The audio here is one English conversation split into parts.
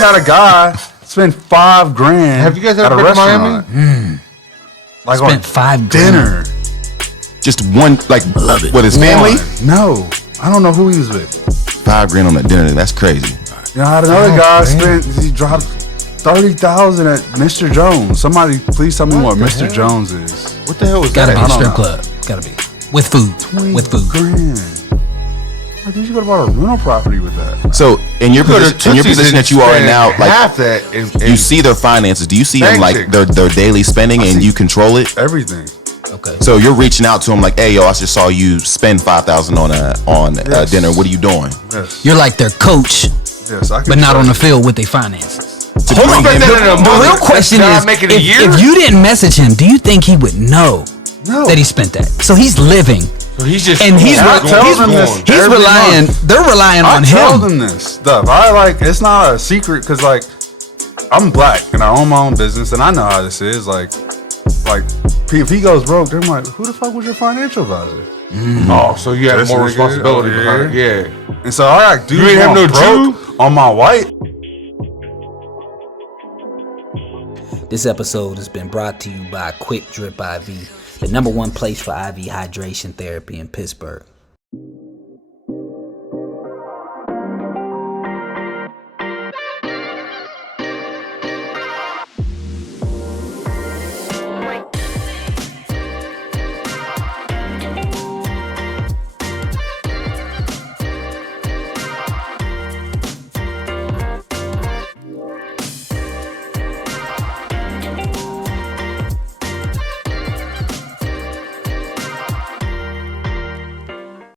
had a guy spend $5,000. Have you guys ever been to Miami? Like spent $5,000 dinner. Just one, like, with his family? No, I don't know who he was with. $5,000 on that dinner. That's crazy. You know, I had another guy he dropped $30,000 at Mr. Jones. Somebody, please tell me what Mr. Jones is. What the hell was Gotta that? be a strip club. Gotta be with food. With food. $20,000. Like, you could have bought a rental property with that. So in your position that you are in now, like half that, you see their finances. Do you see them like their daily spending and you control it? Everything. Okay. So you're reaching out to them like, hey, yo, I just saw you spend $5,000 on dinner. What are you doing? Yes. You're like their coach, yes, but not on the field with their finances. The real question is, if you didn't message him, do you think he would know that he spent that? So he's living. So he's just and he's relying. They're relying on him. I tell them this stuff. It's not a secret because like I'm black and I own my own business and I know how this is. Like if he goes broke, they're like, who the fuck was your financial advisor? Oh, so you have more responsibility behind it. Yeah. And so I like, dude, you ain't have no Jew on my white. This episode has been brought to you by Quick Drip IV, the #1 place for IV hydration therapy in Pittsburgh.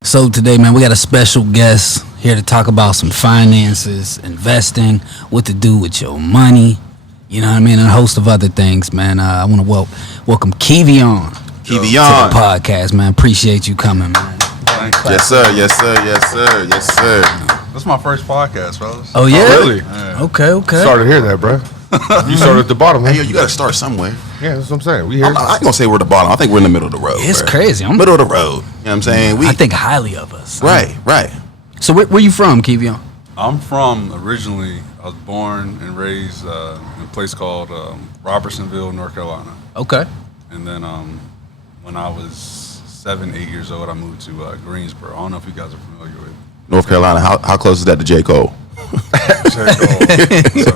So today, man, we got a special guest here to talk about some finances, investing, what to do with your money, you know what I mean, and a host of other things, man. I want to welcome Kevion to the podcast, man. Appreciate you coming, man. Yes, sir. Yes, sir. Yes, sir. Yes, sir. This is my first podcast, fellas. Oh, yeah? Oh, really? Yeah. Okay. Sorry to hear that, bro. You started at the bottom. Hey, yo, you got to start somewhere. Yeah, that's what I'm saying. We here. I'm not going to say we're at the bottom. I think we're in the middle of the road. It's bro. crazy. I'm middle of the road. You know what I'm saying? I think highly of us. Right. So where you from, Kevion? I'm from, originally, I was born and raised in a place called Robertsonville, North Carolina. Okay. And then when I was 7, 8 years old, I moved to Greensboro. I don't know if you guys are familiar with North Carolina. How close is that to J. Cole? So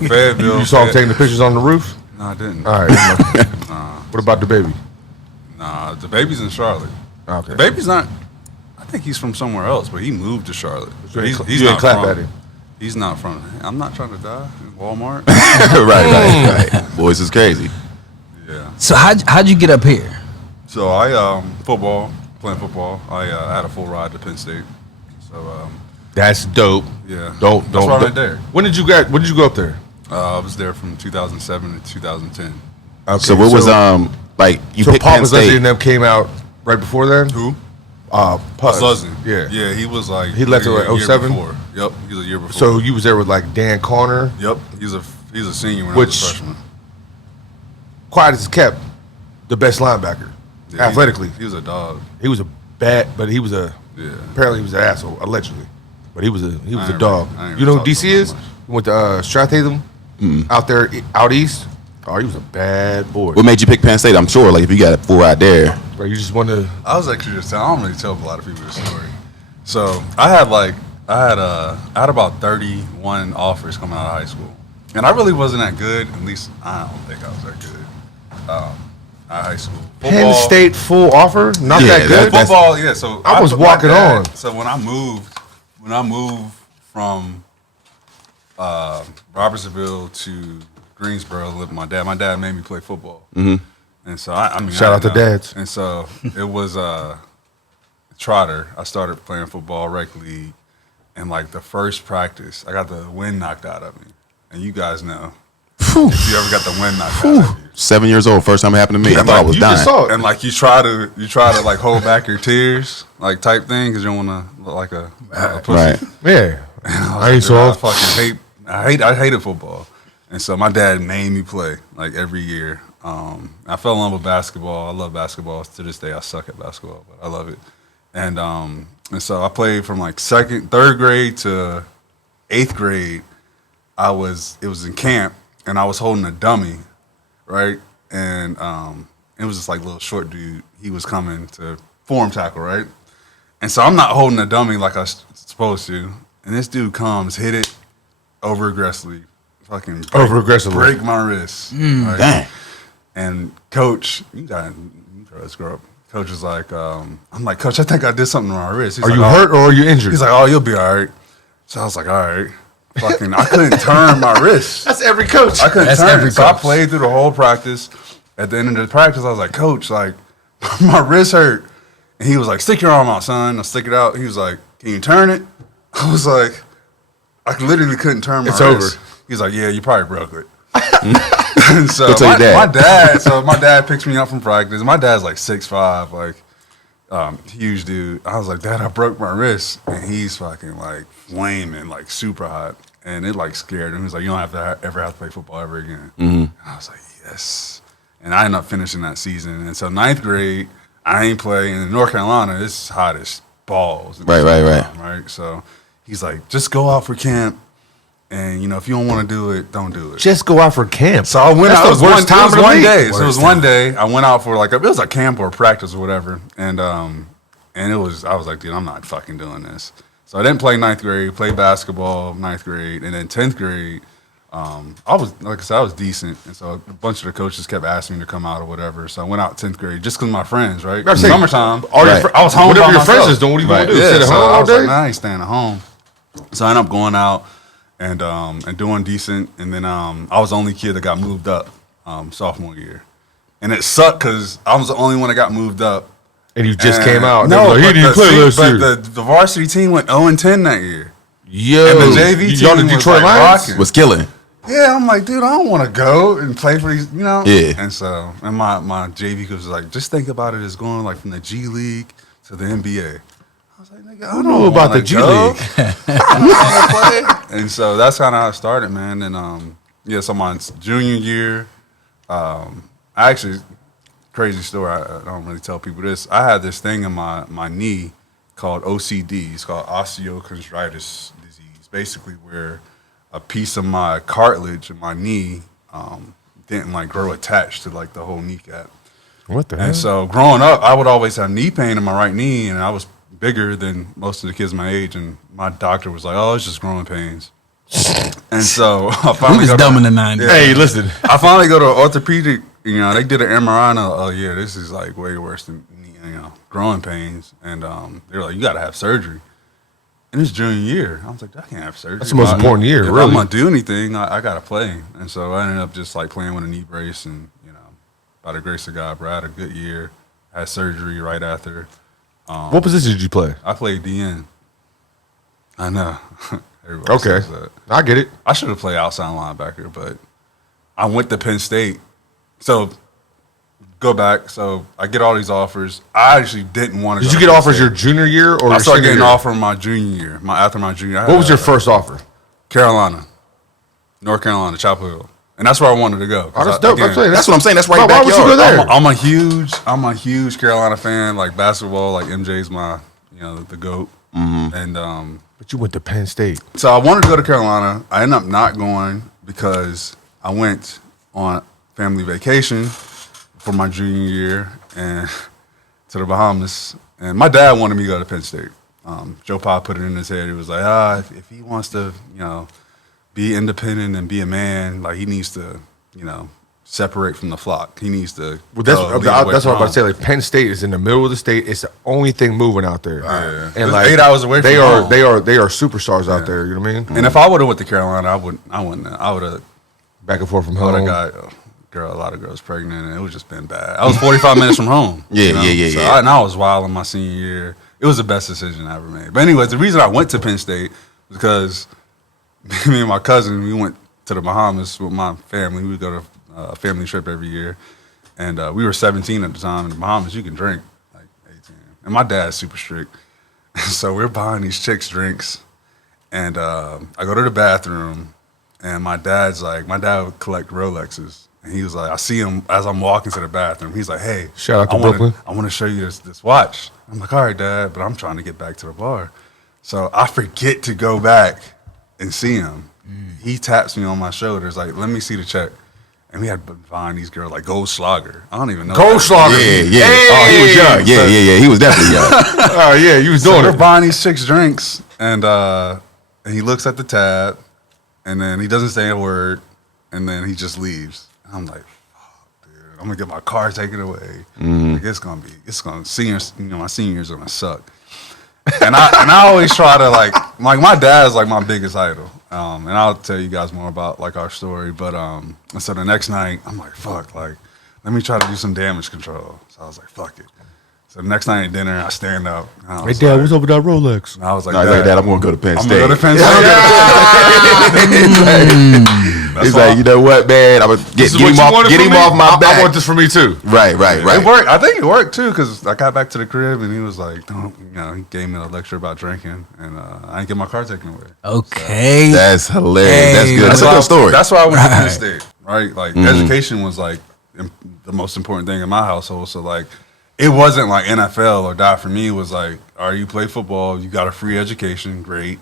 Fayetteville. You saw him taking the pictures on the roof? No, I didn't. All right. What about the baby? Nah, the baby's in Charlotte. Okay. The baby's not. I think he's from somewhere else, but he moved to Charlotte. So he's you not clap from, at him. He's not from. I'm not trying to die in Walmart. right. Boys is crazy. Yeah. So how'd you get up here? So I playing football. I had a full ride to Penn State. So That's dope. yeah. Don't. That's right there. When did you go up there? I was there from 2007 to 2010. Okay. So what was like you So picked Paul Penn State? and them came out right before then? Who? Puzz. Suzzy. Yeah. Yeah, he was like He left it a like year 07? before. Yep, he was a year before. So you was there with like Dan Connor, yep, he's a senior when Which- I was a freshman. quiet as kept, the best linebacker. Yeah, athletically. he was a dog. He was a bad, but he was a Yeah. apparently he was an asshole, allegedly. But he was a ain't dog. really- I ain't You know who really DC talked to him is? much. He went to Strathaven out there out east. Oh, he was a bad boy. What made you pick Penn State? I'm sure, like if you got a full ride there. Bro, you just want to. I was actually just telling. I don't really tell a lot of people this story. So I had about 31 offers coming out of high school, and I really wasn't that good. At least I don't think I was that good. At high school, Penn State full offer, not Yeah, that good. football. Yeah, so I was my walking dad- on. So when I moved from Robertsonville to Greensboro, lived with my dad. My dad made me play football, and so I mean, Shout out to dads. And so it was Trotter. I started playing football rec league, and like the first practice, I got the wind knocked out of me. And you guys know, if you ever got the wind knocked out of you. 7 years old, first time it happened to me. I And thought I like, was you dying. just saw it. And like you try to like hold back your tears, like type thing, because you don't want to look like a pussy. Right. Yeah, I ain't Dude, I so. fucking I hated football, and so my dad made me play like every year. I fell in love with basketball. I love basketball to this day. I suck at basketball, but I love it. And so I played from like third grade to 8th grade, it was in camp, and I was holding a dummy, right? And it was just like a little short dude. He was coming to form tackle, right? And so I'm not holding a dummy like I was supposed to. And this dude comes, hit it over aggressively, break my wrist. Right? Dang. And coach, you gotta screw up. Coach is like, I'm like, Coach, I think I did something to my wrist. He's Are like, you hurt or are you injured? He's like, oh, you'll be all right. So I was like, all right. Fucking, I couldn't turn my wrist. That's every coach. I couldn't That's turn every it. So I coach. played through the whole practice. At the end of the practice, I was like, Coach, like, my wrist hurt. And he was like, stick your arm out, son. I'll stick it out. He was like, can you turn it? I was like, I literally couldn't turn my It's wrist. over. He's like, yeah, you probably broke it. And so Go tell your dad. my dad picks me up from practice. My dad's like 6'5", like huge dude. I was like, Dad, I broke my wrist. And he's fucking like flaming, like super hot. And it like scared him. He's like, you don't have to ever have to play football ever again. I was like, yes. And I ended up finishing that season. And so 9th grade, I ain't playing. In North Carolina, it's hot as balls. Right. So he's like, just go out for camp. And, you know, if you don't want to do it, don't do it. Just go out for camp. So I went That's out. the It was worst time of the one league. day. So it Worst was one day. I went out for like it was a camp or a practice or whatever. And it was I was like, dude, I'm not fucking doing this. So I didn't play 9th grade. Played basketball 9th grade, and then 10th grade. I was like I said, I was decent, and so a bunch of the coaches kept asking me to come out or whatever. So I went out 10th grade just because my friends, right? I'm saying, Summertime. I was home. Whatever by your friends myself. is doing, what are you going to do? Yeah, Sit at so home I all was day? like, nah, I ain't staying at home. So I ended up going out and doing decent, and then I was the only kid that got moved up sophomore year, and it sucked because I was the only one that got moved up. And you just came out. And No, they were like, but he didn't play last year. the varsity team went 0-10 that year. Yo, And the JV y'all team the was, Detroit like, Lions? rocking. Was killing. Yeah, I'm like, dude, I don't want to go and play for these, you know? Yeah. And so, and my JV coach was like, just think about it as going like from the G League to the NBA. I was like, nigga, I don't know about the G go. League. I don't want to play. And so that's kind of how it started, man. And yeah, so my junior year, I actually, crazy story, I don't really tell people this. I had this thing in my knee called OCD. It's called osteochondritis disease, basically where a piece of my cartilage in my knee didn't like grow attached to like the whole kneecap. What the hell? And so growing up, I would always have knee pain in my right knee, and I was bigger than most of the kids my age, and my doctor was like, oh, it's just growing pains. And so I We finally was go to- dumb in the 90s. Yeah. Hey, listen. I finally go to orthopedic, you know, they did an MRI, and oh yeah, this is like way worse than, you know, growing pains. And they were like, you got to have surgery. And it's junior year. I was like, I can't have surgery. That's the most important year, if really. I'm going to do anything, I got to play. And so I ended up just like playing with a knee brace, and, you know, by the grace of God, bro, I had a good year. I had surgery right after. What position did you play? I played DN. I know. Everybody Okay. says that. I get it. I should have played outside linebacker, but I went to Penn State. So go back. So I get all these offers. I actually didn't want to. Did you get offers your junior year or I your started senior getting year? offered my junior year. After my junior. What was your first offer? Carolina, North Carolina, Chapel Hill, and that's where I wanted to go. Oh, that's dope. Again, That's what I'm saying. That's right Why would you go backyard. there? I'm a huge Carolina fan. Like basketball, like MJ's my, you know, the GOAT. And But you went to Penn State. so I wanted to go to Carolina. I ended up not going because I went on family vacation for my junior year and to the Bahamas. And my dad wanted me to go to Penn State. Joe Pa put it in his head. He was like, if he wants to, you know, be independent and be a man, like he needs to, you know, separate from the flock. He needs to. Well, that's lead away what I was from about to home. say. Like Penn State is in the middle of the state. It's the only thing moving out there. Yeah. And It's like 8 hours away from they home. they are superstars out there. You know what I mean? And if I would have went to Carolina, I wouldn't. I would have. Back and forth from I would home. have got a lot of girls pregnant, and it would just been bad. I was 45 minutes from home. Yeah, yeah. And I was wild in my senior year. It was the best decision I ever made. But anyways, the reason I went to Penn State was because me and my cousin, we went to the Bahamas with my family. We would go to a family trip every year. And we were 17 at the time. In the Bahamas, you can drink like 18. And my dad's super strict. So we're buying these chicks drinks. And I go to the bathroom. And my dad would collect Rolexes. And he was like, I see him as I'm walking to the bathroom. He's like, hey. Shout out to I wanna- Brooklyn. I want to show you this watch. I'm like, all right, Dad, but I'm trying to get back to the bar. So I forget to go back and see him. he taps me on my shoulders like, let me see the check. And we had been buying these girls like Goldschlager. I don't even know. Goldschlager. Yeah. Hey. Oh, he was young. Yeah. He was definitely young. Oh yeah, you was So doing we're it. buying these chicks drinks, and he looks at the tab, and then he doesn't say a word, and then he just leaves. And I'm like, fuck, dude, I'm gonna get my car taken away. Like, it's gonna seniors, my seniors are gonna suck. And I always try to like my dad's like my biggest idol, and I'll tell you guys more about like our story. But so the next night I'm like, fuck, like let me try to do some damage control. So I was like, fuck it. So the next night at dinner, I stand up. And I Hey was Dad, like, what's up with that Rolex? and I was like, No, he's like, Dad, I'm gonna go to Penn I'm State. gonna go to Penn State. He's like, you know what, man? I'm gonna get him off my back. I want this for me too. Right. It worked. I think it worked too because I got back to the crib and he was like, "Don't," he gave me a lecture about drinking, and I didn't get my car taken away. Okay. That's hilarious. Hey, That's good. That's a why- good story. That's why I went to Penn State, right? Like education was like the most important thing in my household. So like, it wasn't like NFL or die for me. It was like, all right, you play football, you got a free education, great,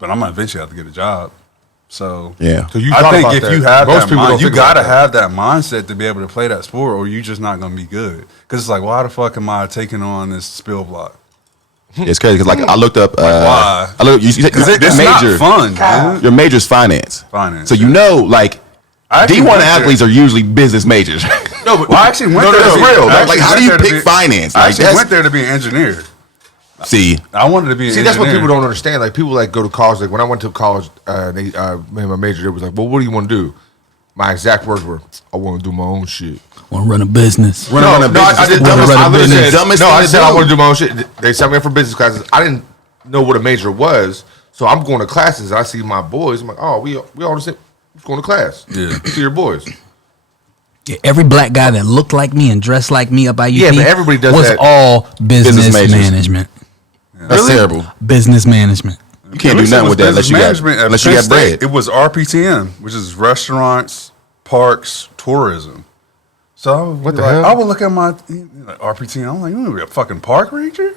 but I'm gonna eventually have to get a job. So Yeah. So you I thought think about if that. you have Most that people don't mind, you think about gotta that. have that mindset to be able to play that sport, or you just not gonna be good. Because it's like, why the fuck am I taking on this spill block? It's crazy because like I looked up. why? I looked. You Because it's major. not fun, dude. Your major's finance. Finance, So you know, like I actually D1 went there. athletes are usually business majors. No, but Well, I actually went there. that's to be- real. I Like, actually how do went you there to pick be- finance? I Like, actually that's- went there to be an engineer. See, I wanted to be an see, engineer. that's what people don't understand. Like people like go to college. Like when I went to college, they made my major. It was like, well, what do you want to do? My exact words were, I want to do my own shit. Want to run a business. Run a business. I did Wanna dumbest. run a I literally business. said, Dumbest no, thing I to said I do. want to do my own shit. They sent me up for business classes. I didn't know what a major was, so I'm going to classes. I see my boys. I'm like, oh, we all the same. Going to class. Yeah. See your boys. Yeah, every black guy that looked like me and dressed like me up IUP Yeah, but everybody does was that. all business Business majors. management. that's terrible. Business management. You can't At do least it nothing was with that unless you business got management at unless you Penn got State. bread. It was RPTM, which is restaurants, parks, tourism. So I would What be the like, hell? I would look at my like, RPTM. I'm like, you want to be a fucking park ranger?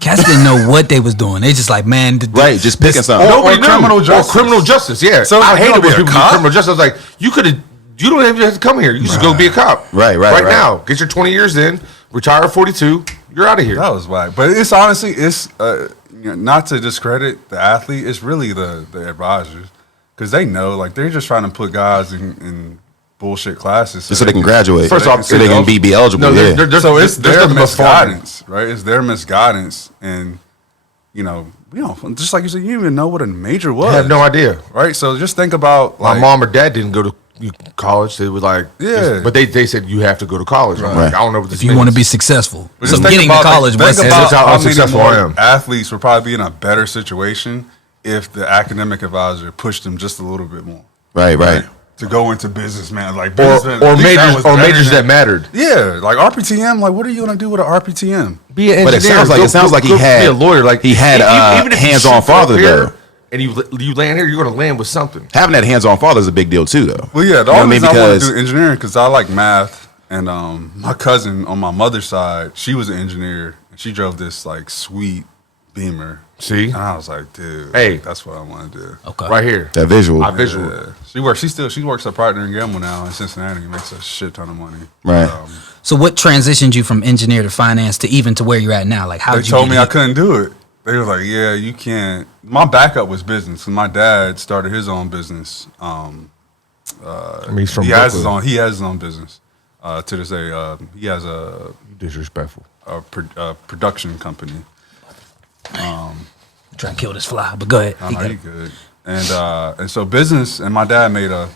Cats didn't know what they was doing. They just like, man, Right, just picking something. Or Nobody knew. criminal justice. Or criminal justice. Yeah. So, I like, you hated wanna when be a people do cop? criminal justice. I was like, you could have. You don't even have to come here. You just go be a cop. Right Right right. now, get your 20 years in. Retire at 42. You're out of here. That was whack. But it's honestly, not to discredit the athlete. It's really the advisors because they know, like they're just trying to put guys in bullshit classes Just so they can graduate. First off, so they can be eligible. No, Yeah. So it's there's their nothing but farming. misguidance, right? It's their misguidance, and we don't just like you said, you didn't even know what a major was. I have no idea. right? So just think about My like, mom or dad didn't go to college. They were like, Yeah. but they said you have to go to college. I'm Right. like, I don't know what this if you want to be means. successful. But So just think getting to about, college think was about That's how how many unsuccessful more I am. athletes would probably be in a better situation if the academic advisor pushed them just a little bit more. Right. To go into business, man. Like or business, at least majors was or better majors than- that mattered. Yeah, like RPTM. Like, what are you gonna do with an RPTM? Be an But it engineer. sounds like he had be a lawyer. Like he had even if you hands-on shoot for a father career though. and you land here, you're gonna land with something. Having that hands-on father is a big deal too, though. Well, yeah, the You know only what I reason mean? I want Because to do engineering because I like math, and my cousin on my mother's side, she was an engineer, and she drove this like sweet Beamer. See? And I was like, dude, Hey. that's what I want to do. okay. Right here. that visual, I visual. Yeah. She works at Procter and Gamble now in Cincinnati. Makes a shit ton of money. Right. So what transitioned you from engineer to finance to even to where you're at now? Like how They did you told get me I here? couldn't do it. They were like, yeah, you can't. My backup was business. And my dad started his own business. I mean, he's from He has Brooklyn. his own business. To this day, he has a Disrespectful. production company. Trying to kill this fly, but go ahead. I know you good. And so business, and my dad made a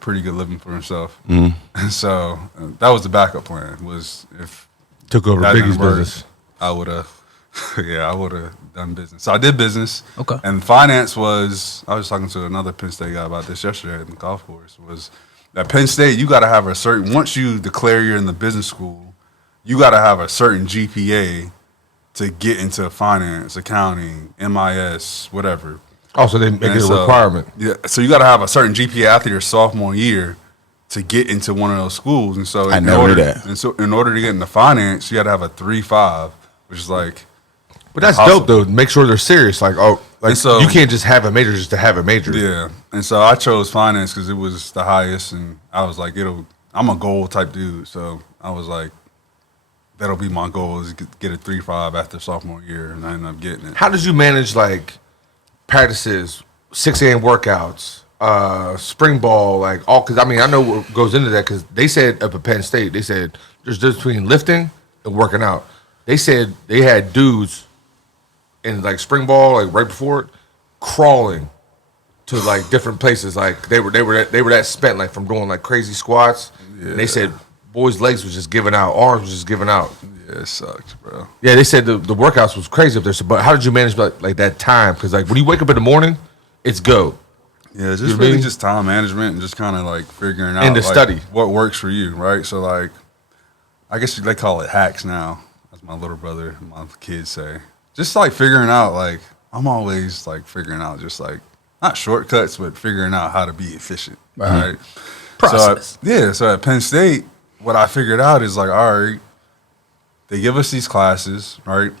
pretty good living for himself. And so that was the backup plan. Was if Took over that didn't Biggie's work, business. I would have, I would have done business. So I did business. Okay. And finance was. I was talking to another Penn State guy about this yesterday in the golf course. Was at Penn State, you got to have a certain. Once you declare you're in the business school, you got to have a certain GPA to get into finance, accounting, MIS, whatever. Also, they make And it a so- requirement. Yeah, so you got to have a certain GPA after your sophomore year to get into one of those schools. And so I never knew that. And so in order to get into finance, you got to have a 3.5, which is like. But that's impossible. dope, though. Make sure they're serious. Like, oh, Like, And so you can't just have a major just to have a major. Yeah, and so I chose finance because it was the highest, and I was like, I'm a goal type dude, so I was like, that'll be my goal is get a 3.5 after sophomore year, and I ended up getting it. How did you manage like practices, 6 a.m. workouts, spring ball, like all? Because I mean, I know what goes into that. Because they said up at Penn State, they said there's difference between lifting and working out. They said they had dudes in like spring ball, like right before it, crawling to like different places. Like they were that spent like from doing like crazy squats. Yeah. And they said boys' legs was just giving out, arms was just giving out. Yeah, it sucks, bro. Yeah, they said the workouts was crazy up there. So, but how did you manage like that time? Because like when you wake up in the morning, it's go. Yeah, just You know what I really mean? just time management and just kind of like figuring out And to like, study. what works for you, right? So like, I guess they call it hacks now, as my little brother and my kids say. Just like figuring out, like I'm always like figuring out just like not shortcuts, but figuring out how to be efficient, right? Process. So at Penn State, what I figured out is like, all right, they give us these classes, right?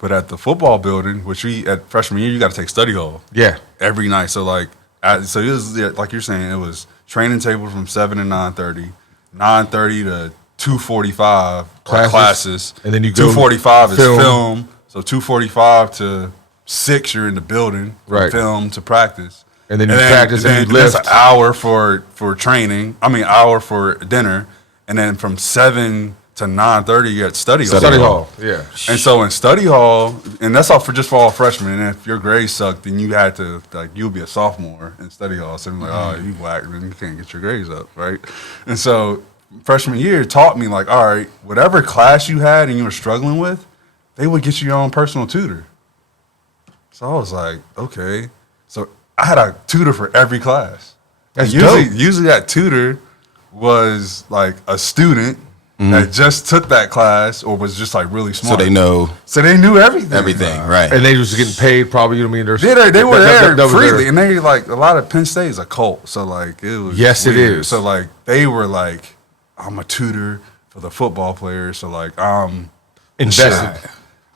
But at the football building, which we at freshman year, you got to take study hall Yeah. every night. So like, so it was like you're saying, it was training table from 7 to 9:30, 9:30 to 2:45 classes, and then you go 2:45 is film. film. So 2:45 to 6, you're in the building from Right. film to practice. And then you practice and you that's lift. an hour for training. I mean, hour for dinner, and then from 7 to 9:30, you at study hall. Study hall. Yeah. And so in study hall, and that's all for all freshmen. And if your grades suck, then you had to like you'll be a sophomore in study hall. So I'm like, oh, you whack, then you can't get your grades up, right? And so freshman year taught me like, all right, whatever class you had and you were struggling with, they would get you your own personal tutor. So I was like, okay. So I had a tutor for every class. That's And dope. usually that tutor was like a student that just took that class or was just like really So smart. they know So they knew everything. everything, right? And they was getting paid probably, you know what I mean? Yeah, they were there that was freely, their- and they like a lot of Penn State is a cult, so like it was. Yes, it weird. is. So like they were like, I'm a tutor for the football players, so like invested.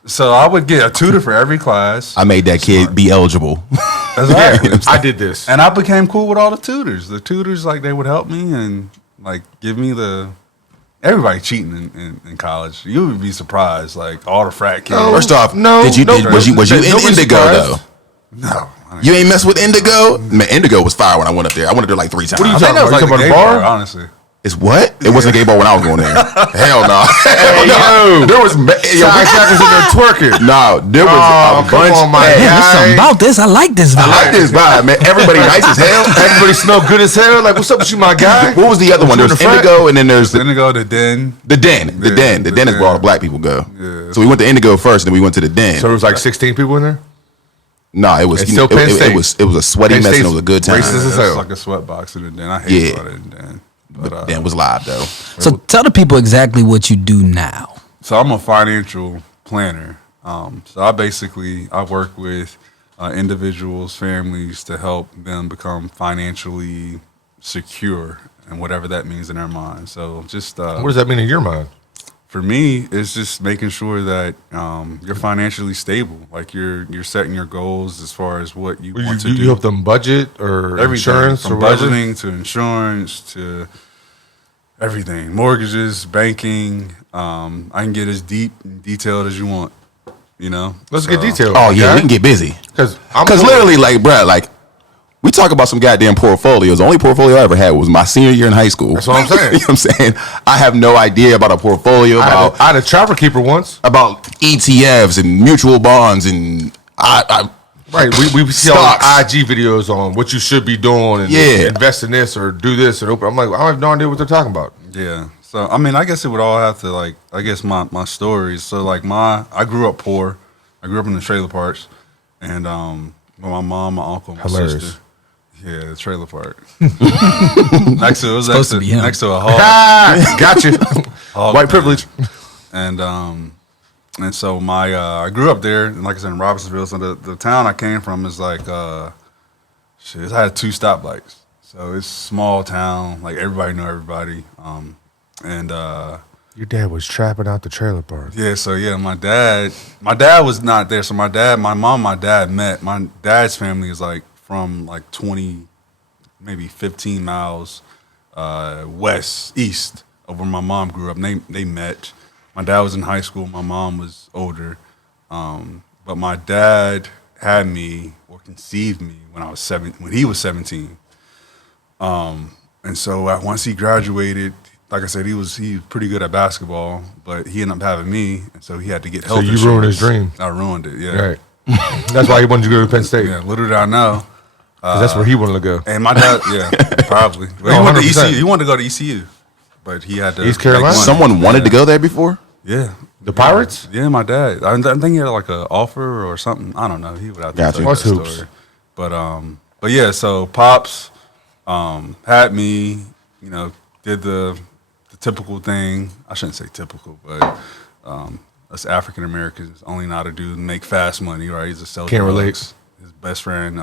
so I would get a tutor for every class. I made that kid be eligible. Exactly. Yeah, I did this. And I became cool with all the tutors. The tutors like they would help me and like give me the. Everybody cheating in college. You would be surprised, like all the frat kids. First off, No, was you nobody's in Indigo surprised. though? No, You ain't mess with Indigo? Man, Indigo was fire when I went up there. I went up there like 3 times. What are you I think that was like You the talking gay about a bar? bar, honestly. It's what? It wasn't a gay bar when I was going there. Hell no. Hey, yo. There was Side shackers in there twerking. no. There was Oh, a come bunch. on, my Hey, Damn, there's guy. something about this. I like this vibe. I like this vibe, man. Everybody nice as hell. Everybody smell good as hell. Like, what's up with you, my guy? What was the other one? There was in the front? Indigo, and then there's Then to go to Den. the Den. The Yeah, Den. The the Den is where all the Den. black people go. Yeah. So we went to Indigo first, and then we went to the Den. So there was like 16 people in there? No, it was It's you know, still Penn it State. was a sweaty Penn mess, and State's it was a good time. racist as It's hell. like a sweat box in the Den. I hate Yeah. about it in Den. But, Den was live though. So tell the people exactly what you do now. So I'm a financial planner. So I work with individuals, families to help them become financially secure and whatever that means in their mind. So just What does that mean in your mind? for me, it's just making sure that you're financially stable. Like you're setting your goals as far as what you want to do. You help them budget or Everything, insurance or from whatever? budgeting to insurance to everything, mortgages, banking. I can get as deep and detailed as you want. You know, Let's So- get detailed. Oh yeah, we can get busy. Because Literally, like, bruh, like, we talk about some goddamn portfolios. The only portfolio I ever had was my senior year in high school. That's what I'm saying. You know what I'm saying? I have no idea about a portfolio, I had a trapper keeper once. about ETFs and mutual bonds and Right, we see all Stocks. the IG videos on what you should be doing and Yeah. invest in this or do this and open. I'm like, I have no idea what they're talking about. Yeah. So I mean, I guess it would all have to like. I guess my stories. So like I grew up poor. I grew up in the trailer parks, and with my mom, my uncle, my Hilarious. sister. Yeah, the trailer park. next to it was Supposed to be him. next to a hog. Ah, got you. hog White privilege. And so my I grew up there, and like I said, in Robinsonville. So the town I came from is like it had 2 stoplights. So it's a small town, like everybody knew everybody. And Your dad was trapping out the trailer park. Yeah, so yeah, my dad was not there. So my mom, my dad met. My dad's family is like from like 20, maybe 15 miles east of where my mom grew up. And they met. My dad was in high school. My mom was older. But my dad had me or conceived me when he was 17. And so once he graduated, like I said, he was pretty good at basketball, but he ended up having me, and so he had to get health insurance. So you ruined his dream. I ruined it, yeah. Right. That's why he wanted you to go to Penn State. Yeah, little did I know. 'Cause that's where he wanted to go. And my dad, yeah, probably. Well, he went to ECU. He wanted to go to ECU, but he had to. East Carolina? make money. Someone wanted to go there before? Yeah. The Pirates? Yeah, my dad. I think he had like an offer or something. I don't know. He would have to Gotcha. tell you What's that hoops? story. But yeah. So Pops had me. You know, did the typical thing. I shouldn't say typical, but us African Americans only know how to make fast money. Right? He's a sell Can't drugs. relate. His best friend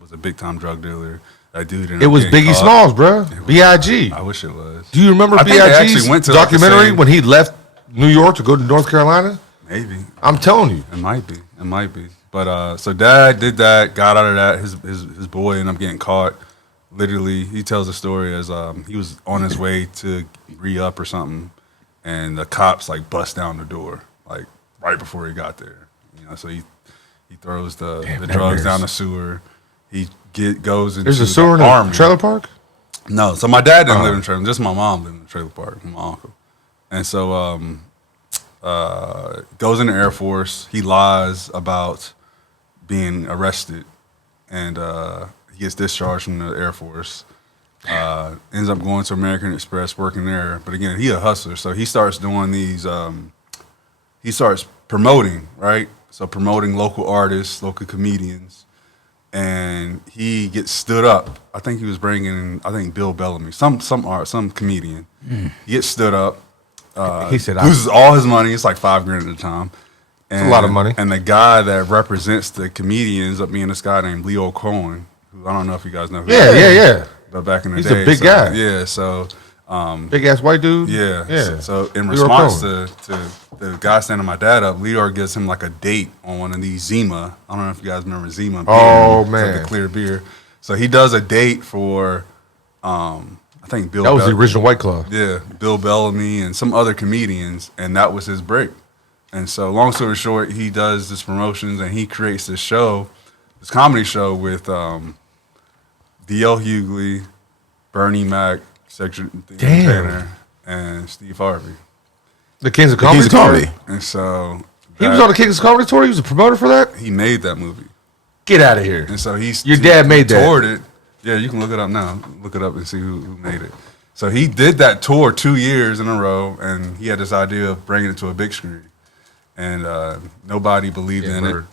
was a big time drug dealer. That dude. It was Biggie Smalls, bro. B.I.G. I wish it was. Do you remember I think they B.I.G's actually went to like the documentary same- when he left New York to go to North Carolina? Maybe. I'm telling you. It might be. It might be. But so dad did that, got out of that. His boy ended up getting caught. Literally, he tells the story as he was on his way to re-up or something, and the cops like bust down the door like right before he got there. You know, so he throws the drugs down the sewer. He goes into There's a sewer in the the army. trailer park? No, so my dad didn't live in the trailer. Just my mom lived in the trailer park. My uncle, and so goes in the Air Force. He lies about being arrested, and he gets discharged from the Air Force. Ends up going to American Express, working there. But again, he a hustler, so he starts doing these. He starts promoting, right? So promoting local artists, local comedians, and he gets stood up. I think he was bringing, Bill Bellamy, some comedian. He gets stood up. He said, loses all his money. It's like $5,000 at a time. And, a lot of money. And the guy that represents the comedian ends up being this guy named Leo Cohen, who I don't know if you guys know who he is. Yeah. But back in the He's day. a big guy. Yeah, so Big ass white dude? yeah. So in Leo response Cohen. to the guy standing my dad up, Leo gives him like a date on one of these Zima. I don't know if you guys remember Zima. Oh, It's man. like the clear beer. So he does a date for, I think Bill. That was the Bell- original White Claw. Yeah, Bill Bellamy and some other comedians, and that was his break. And so, long story short, he does this promotions and he creates this show, this comedy show with D.L. Hughley, Bernie Mac, Cedric the Entertainer, and Steve Harvey. The Kings of Kings Comedy of Tour? Comedy. And so He was on the Kings of Comedy Tour? He was a promoter for that? he made that movie. Get out of here. And so Your dad made that. toured it. Yeah, you can look it up now. Look it up and see who made it. So he did that tour 2 years in a row, and he had this idea of bringing it to a big screen. And nobody believed in word. it.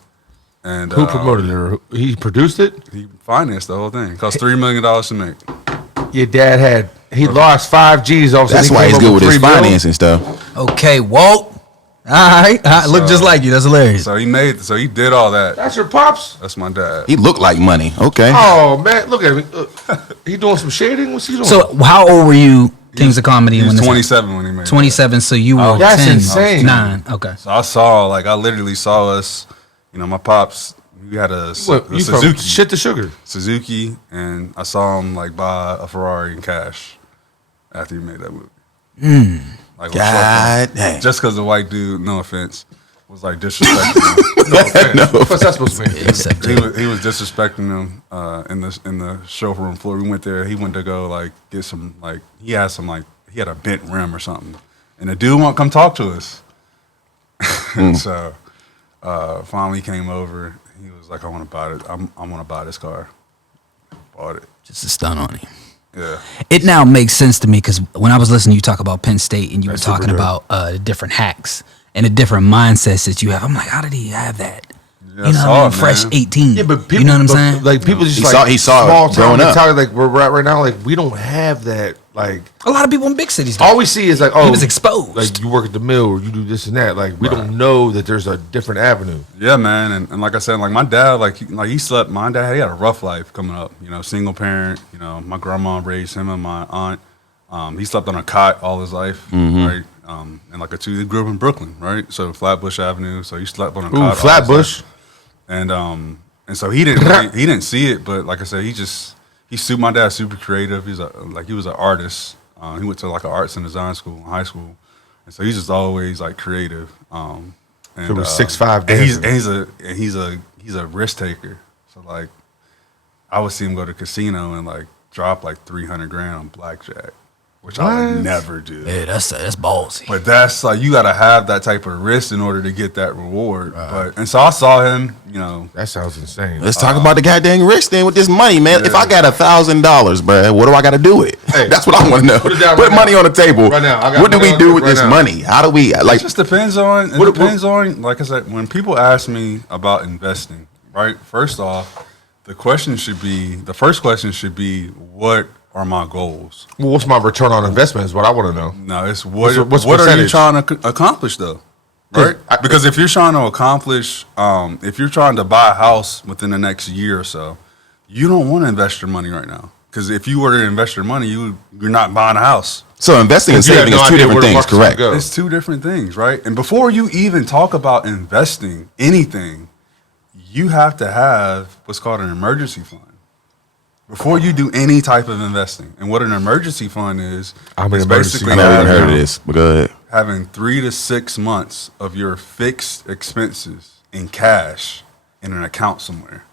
And Who promoted it? He produced it? He financed the whole thing. It cost $3 million to make. Your dad he lost 5 G's off. That's why he's good with his financing stuff. Okay, Walt. All right. Look just like you. That's hilarious. So he did all that. That's your pops? That's my dad. He looked like money. Okay. Oh, man. Look at me. He doing some shading? What's he doing? So how old were you, Kings of Comedy? He was when this 27 when he made it. 27, so you were That's 10, insane. 9. Okay. So I literally saw us, my pops, we had a you from Suzuki. shit to sugar. Suzuki, and I saw him like buy a Ferrari in cash after he made that movie. Like, God dang. just because the white dude, no offense, was like disrespecting him. What's that supposed to mean? He was disrespecting him in the showroom floor. We went there. He went to go like get some he had a bent rim or something, and the dude won't come talk to us. So finally he came over. He was like, "I want to buy it. I want to buy this car." Bought it. Just a stun on him. Yeah. It now makes sense to me because when I was listening to you talk about Penn State and you were That's talking super about the different hacks and the different mindsets that you have, I'm like, how did he have that? Yeah, You know what I mean? Fresh man. 18. Yeah, but people, you know what I'm saying? Like people just He saw it small town growing up. mentality. Like where we're at right now, like we don't have that. Like a lot of people in big cities do. all we see is like, oh, He was exposed. Like you work at the mill or you do this and that. Like we don't know that there's a different avenue. Yeah, man, and like I said, like my dad, he slept. My dad, he had a rough life coming up. Single parent. My grandma raised him and my aunt. He slept on a cot all his life, right? and like he grew up in Brooklyn, right? So Flatbush Avenue. So he slept on a Ooh, cot. Flatbush. And so he didn't see it, but like I said, he sued my dad. Super creative. He was an artist. He went to like an arts and design school in high school, and so he's just always like creative. And So it was 6'5" and he's a risk taker. So like, I would see him go to casino and like drop like 300 grand on blackjack, which I would never do. Yeah, that's ballsy. But that's like, you got to have that type of risk in order to get that reward. And so I saw him, That sounds insane. Let's talk about the goddamn risk thing with this money, man. Yeah. If I got $1,000, bro, what do I got to do with it? Hey, That's what I want to know. put it down Put right money now. on the table. Right now. I got What do money we on do the with right this now. money? How do we it like? just depends on, like I said, when people ask me about investing, right? First off, the first question should be, what are my goals? Well, what's my return on investment is what I want to know. No, it's What's what are you percentage? trying to accomplish though? Right? Because if you're trying to accomplish, if you're trying to buy a house within the next year or so, you don't want to invest your money right now. Because if you were to invest your money, you're not buying a house. So investing and You have saving no is two idea different where the things, market's gonna correct? go. It's two different things, right? And before you even talk about investing anything, you have to have what's called an emergency fund before you do any type of investing. And what an emergency fund is, I'm an is emergency basically fund. I never even having- heard of this, but go ahead. having 3 to 6 months of your fixed expenses in cash in an account somewhere.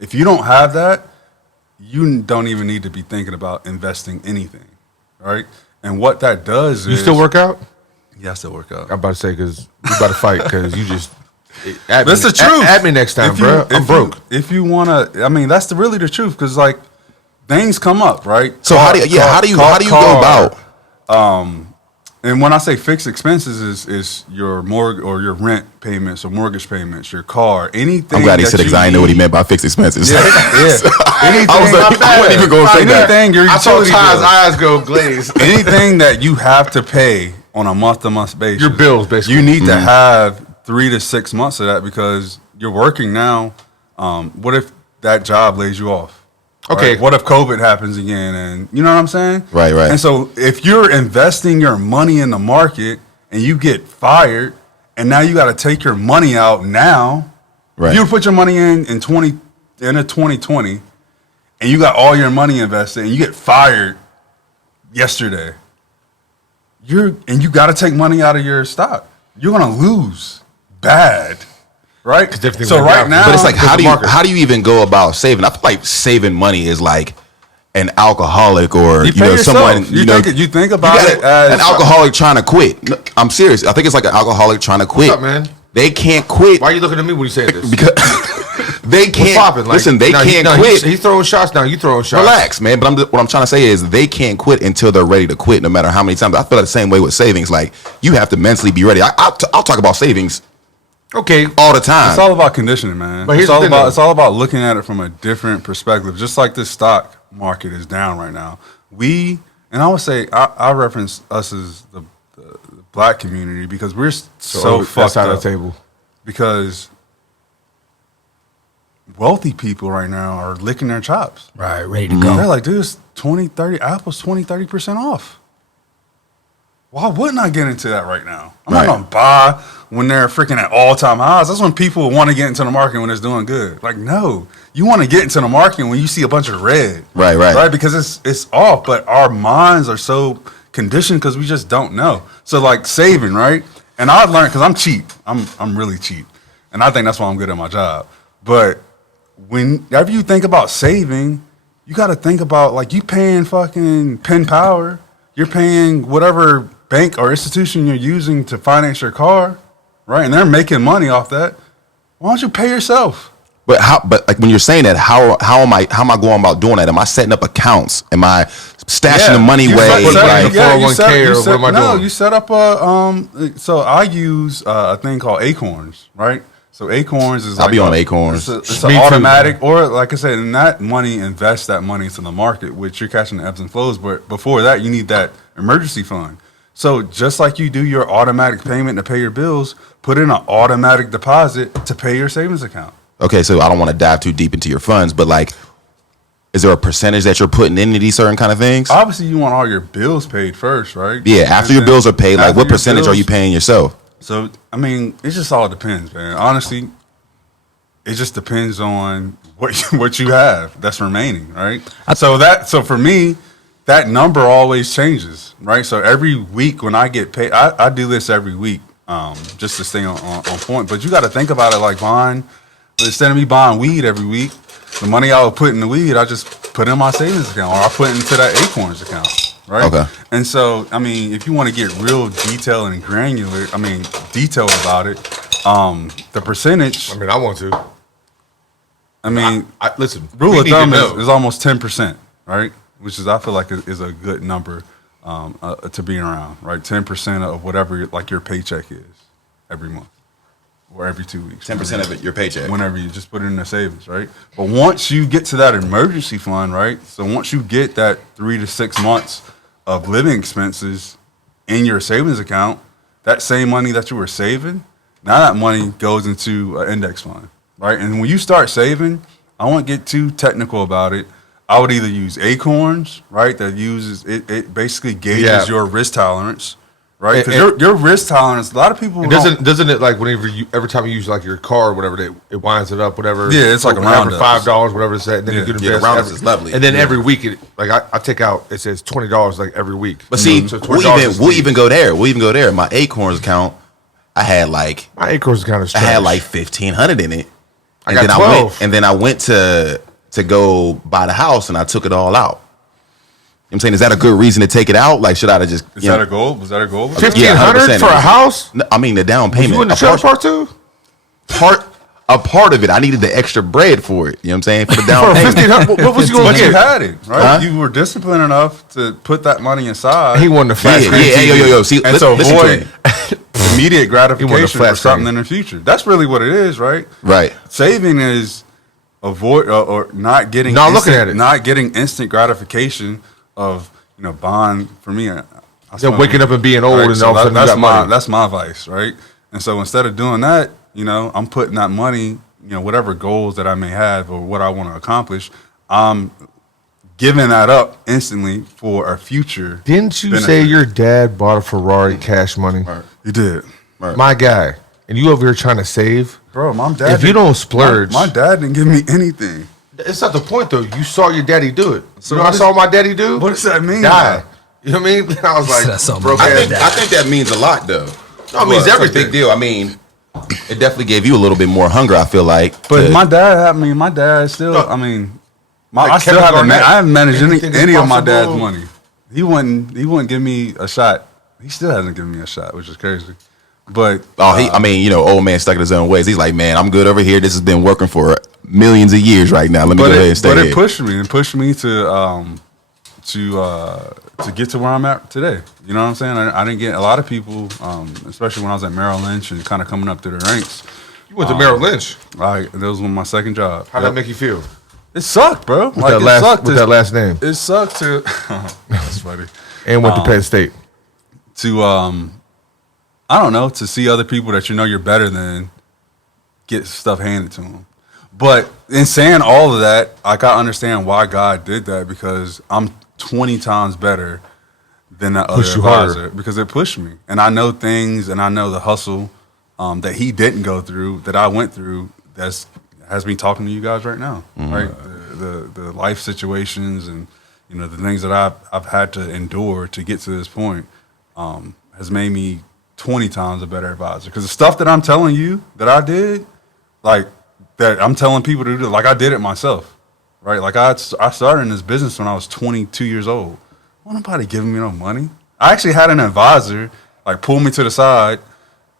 If you don't have that, you don't even need to be thinking about investing anything, right? And what that does is... You still work out? Yeah, I still work out. I'm about to say, because you about to fight, because you just... Add That's me, the truth. Add me next time, If you- bro. I'm if broke. If you want to... I mean, that's really the truth, because, like, things come up, right? So how do you go about? And when I say fixed expenses, is your mortgage or your rent payments or mortgage payments, your car, anything. I'm glad he that said it because you I didn't know what he need. meant by fixed expenses. Yeah, yeah. Anything, I was like, I wasn't even going to say that. anything your I saw utility Ty's bills, eyes go glaze. anything that you have to pay on a month-to-month basis. Your bills, basically. You need to have 3 to 6 months of that because you're working now. What if that job lays you off? Okay. Right? What if COVID happens again? And you know what I'm saying? Right. And so if you're investing your money in the market and you get fired and now you got to take your money out now, Right. you put your money in 2020 and you got all your money invested and you get fired yesterday, you got to take money out of your stock. You're going to lose bad. Right? everything So went right down. now, But it's like, Because the market. how do you even go about saving? I feel like saving money is like an alcoholic or you pay yourself. someone You think about you got it as an alcoholic trying to quit. No, I'm serious. I think it's like an alcoholic trying to quit. up, man? They can't quit Why are you looking at me when you say this? because they What's can't. popping? Like, Listen, they can't quit. He's throwing shots now. You throwing shots. Relax, man. But what I'm trying to say is they can't quit until they're ready to quit, no matter how many times. I feel the same way with savings. Like you have to mentally be ready. I'll talk about savings Okay. all the time. It's all about conditioning, man. But here's It's all the thing, about though. it's all about looking at it from a different perspective. Just like this stock market is down right now. And I would say I reference us as the black community because we're so that fucked side up. of the table. Because wealthy people right now are licking their chops. Right, ready to go. They're like, dude, it's 20, 30, Apple's 20, 30% off. Why wouldn't I get into that right now? I'm Right. not going to buy when they're freaking at all-time highs. That's when people want to get into the market when it's doing good. Like, no. You want to get into the market when you see a bunch of red. Right. Right? Because it's off, but our minds are so conditioned because we just don't know. So, like, saving, right? And I've learned, because I'm cheap. I'm really cheap. And I think that's why I'm good at my job. But whenever you think about saving, you got to think about, like, you paying fucking Penn Power. You're paying whatever bank or institution you're using to finance your car, right? And they're making money off that. Why don't you pay yourself? But like when you're saying that, how am I going about doing that? Am I setting up accounts? Am I stashing the money You away? set- Like, yeah, 401k or what am I no, doing? you set up a so I use a thing called Acorns, right? So Acorns is I'll like be on Acorns. It's Me an too, automatic, or like I said, and that money invest that money into the market, which you're catching the ebbs and flows. But before that, you need that emergency fund. So just like you do your automatic payment to pay your bills, put in an automatic deposit to pay your savings account. Okay, so I don't want to dive too deep into your funds, but like is there a percentage that you're putting into these certain kind of things? Obviously, you want all your bills paid first, right? Yeah, after And your bills are paid, like after what your percentage are you bills- paying yourself? So, I mean, it just all depends, man. Honestly, it just depends on what you have that's remaining, right? So for me, that number always changes, right? So every week when I get paid, I do this every week, just to stay on point. But you got to think about it like buying. Instead of me buying weed every week, the money I would put in the weed, I just put in my savings account, or I put into that Acorns account, right? Okay. And so, I mean, if you want to get real detailed and granular, detailed about it, the percentage. I mean, I want to. I mean, Listen. rule we of need to thumb know. is almost 10%, right? Which is I feel like is a good number to be around, right? 10% of whatever like your paycheck is every month or every 2 weeks. 10% of it, your paycheck. Whenever you just put it in the savings, right? But once you get to that emergency fund, right? So once you get that 3 to 6 months of living expenses in your savings account, that same money that you were saving, now that money goes into an index fund, right? And when you start saving, I won't get too technical about it. I would either use Acorns, right? That uses it basically gauges your risk tolerance, right? Because your risk tolerance, a lot of people Doesn't it like whenever every time you use like your car or whatever, it winds it up, whatever. Yeah, it's like a roundup. $5, whatever it's at, and then you can Yeah, invest. the roundup is lovely. And then every week, I take out, it says $20 like every week. But see, So we'll $20 even go there. We'll even go there. My Acorns account, I had like my Acorns account is I trash. had like 1,500 in it. I got 12. I went to go buy the house and I took it all out. You know what I'm saying, is that a good reason to take it out? Like, should I have just? Is that a goal? Was that a goal? 1,500 for a house? No, I mean, the down Was payment. you in the trailer park too? A part of it, I needed the extra bread for it. You know what I'm saying? For the For down payment. 1,500, what was you going But to you get? had it, right? Huh? You were disciplined enough to put that money aside. He wanted the flat Yeah, screen. hey, yo. See, and to listen to avoid me. immediate gratification flat for something screen. in the future. That's really what it is, right? Right. Saving is avoid or not getting Not looking at it. not getting instant gratification of buying. For me, I smoke waking up and being old and all of a sudden you that's got my money. that's my vice, right? And so instead of doing that, I'm putting that money, whatever goals that I may have or what I want to accomplish, I'm giving that up instantly for a future. Didn't you benefit. say your dad bought a Ferrari cash money? Right. You did. Right. My guy. And you over here trying to save? Bro, my dad. If you didn't- don't splurge. my dad didn't give me anything. It's not the point though. You saw your daddy do it. So you know what I what saw my daddy do? What does that mean? Die. You know what I mean? I was like, That's so broke much. ass I think that means a lot, though. No, it means It's a everything. big deal. I mean, it definitely gave you a little bit more hunger, I feel like. But to- my dad still. No. I mean, Like I still Kevin haven't. Garnett, I haven't managed anything is any of my dad's possible. money. He wouldn't give me a shot. He still hasn't given me a shot, which is crazy. But old man stuck in his own ways. He's like, man, I'm good over here. This has been working for millions of years right now. Let me go ahead and stay but here. it pushed me and pushed me to get to where I'm at today. You know what I'm saying? I didn't get a lot of people, especially when I was at Merrill Lynch and kind of coming up through the ranks. You went to Merrill Lynch. That was my second job. How'd that make you feel? It sucked, bro. With that last name. It sucked to. That's funny. And went to Penn State. To I don't know, to see other people that you're better than get stuff handed to them. But in saying all of that, I understand why God did that, because I'm 20 times better than that other Pushed you harder. advisor, because it pushed me. And I know things, and I know the hustle that he didn't go through, that I went through, has me talking to you guys right now, right? The life situations and the things that I've had to endure to get to this point has made me 20 times a better advisor. Because the stuff that I'm telling you that I did, like that I'm telling people to do, like I did it myself, right? Like I started in this business when I was 22 years old. Well, nobody giving me no money. I actually had an advisor like pull me to the side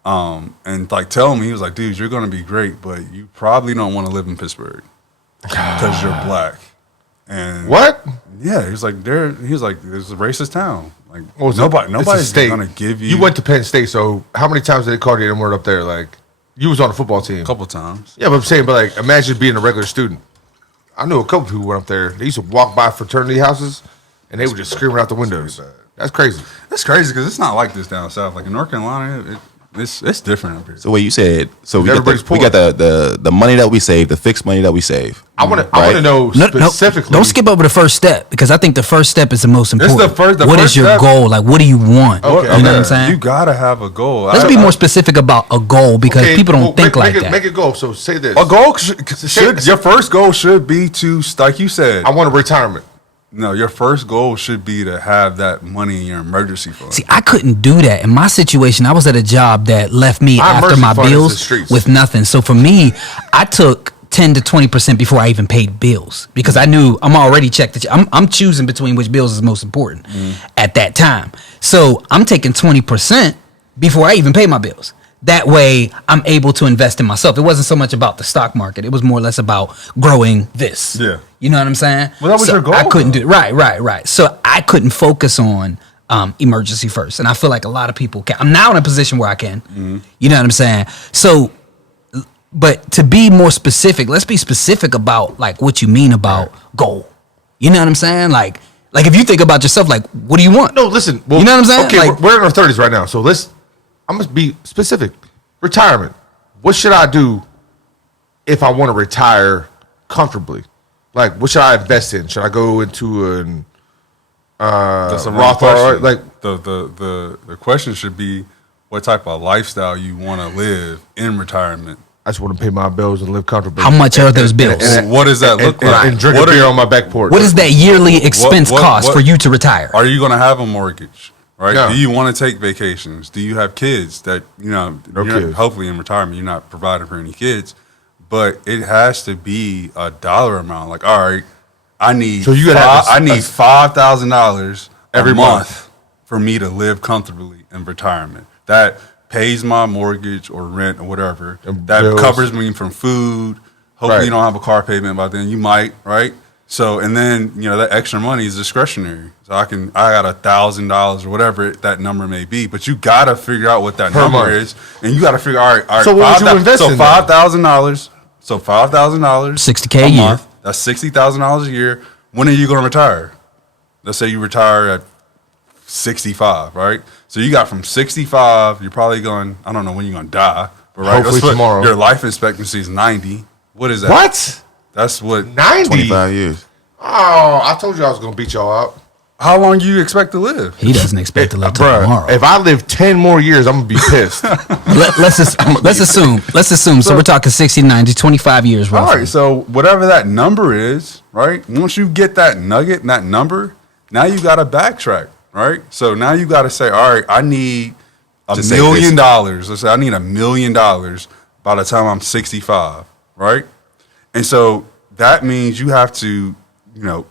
and like tell me, he was like, dude, you're going to be great, but you probably don't want to live in Pittsburgh because you're black. And What? yeah, he was like, it's a racist town. Like What was it? nobody's It's a state. gonna give you. You went to Penn State, so how many times did they call you the word up there? Like, you was on the football team. a couple times. Yeah, but I'm saying, like, imagine being a regular student. I knew a couple people went up there. They used to walk by fraternity houses, and they were just screaming out the windows. That's crazy. That's crazy because it's not like this down south. Like in North Carolina, It's different up here. So what you said? So we got Everybody's we got the money that we save, the fixed money that we save. I want to know No, specifically. don't skip over the first step because I think the first step is the most important. the first What is your step. goal? Like, what do you want? Okay. You know what I'm saying? You gotta have a goal. Let's be more specific about a goal because Okay, people don't well, think like that. Make it go. So say this. A goal should your first goal should be to, like you said. I want a retirement. No, your first goal should be to have that money in your emergency fund. See, I couldn't do that. In my situation, I was at a job that left me Our after emergency my fund is the bills streets. with nothing. So for me, I took 10 to 20% before I even paid bills because I knew I'm already checked. I'm choosing between which bills is most important at that time. So I'm taking 20% before I even pay my bills. That way, I'm able to invest in myself. It wasn't so much about the stock market. It was more or less about growing this. Yeah. You know what I'm saying? Well, that was your goal, I couldn't though. do right. So I couldn't focus on emergency first, and I feel like a lot of people can. I'm now in a position where I can. You know what I'm saying? So, but to be more specific, let's be specific about like what you mean about goal. You know what I'm saying? Like if you think about yourself, like what do you want? No, listen. Well, You know what I'm saying? Okay, Like- we're in our 30s right now, so I'm gonna be specific. Retirement. What should I do if I want to retire comfortably? Like, what should I invest in? Should I go into an That's a wrong Roth question. IRA? Like, the question should be what type of lifestyle you want to live in retirement. I just want to pay my bills and live comfortably. How much are those bills? Well, what does that look like? And drink What a are beer you- on my back porch. What does that yearly expense cost for you to retire? Are you going to have a mortgage? Right? No. Do you want to take vacations? Do you have kids that, No you're kids. hopefully in retirement, you're not providing for any kids, but it has to be a dollar amount. Like, all right, I need So you gotta have I need $5,000 every every month. month for me to live comfortably in retirement. That pays my mortgage or rent or whatever. And That bills. covers me from food. Hopefully Right. you don't have a car payment by then. You might, right? So, and then, that extra money is discretionary. So I got $1,000 or whatever that number may be, but you got to figure out what that Per number month. is. And you got to figure, all right. So what would you invest in then? $5,000. So $5,000. $60K a year. month. That's $60,000 a year. When are you going to retire? Let's say you retire at 65, right? So you got from 65, you're probably going, I don't know when you're going to die, but right, Hopefully let's put tomorrow. Your life expectancy is 90. What is that? What? That's what. 90? 25 years. Oh, I told you I was going to beat y'all out. How long do you expect to live? He doesn't expect to live till Bruh, tomorrow. if I live 10 more years, I'm going to be pissed. Let's assume. So we're talking 60, 90, 25 years All roughly. right, so whatever that number is, right? Once you get that nugget and that number, now you got to backtrack, right? So now you got to say, all right, I need $1 To say million. this. Let's say I need $1 million by the time I'm 65, right? And so that means you have to,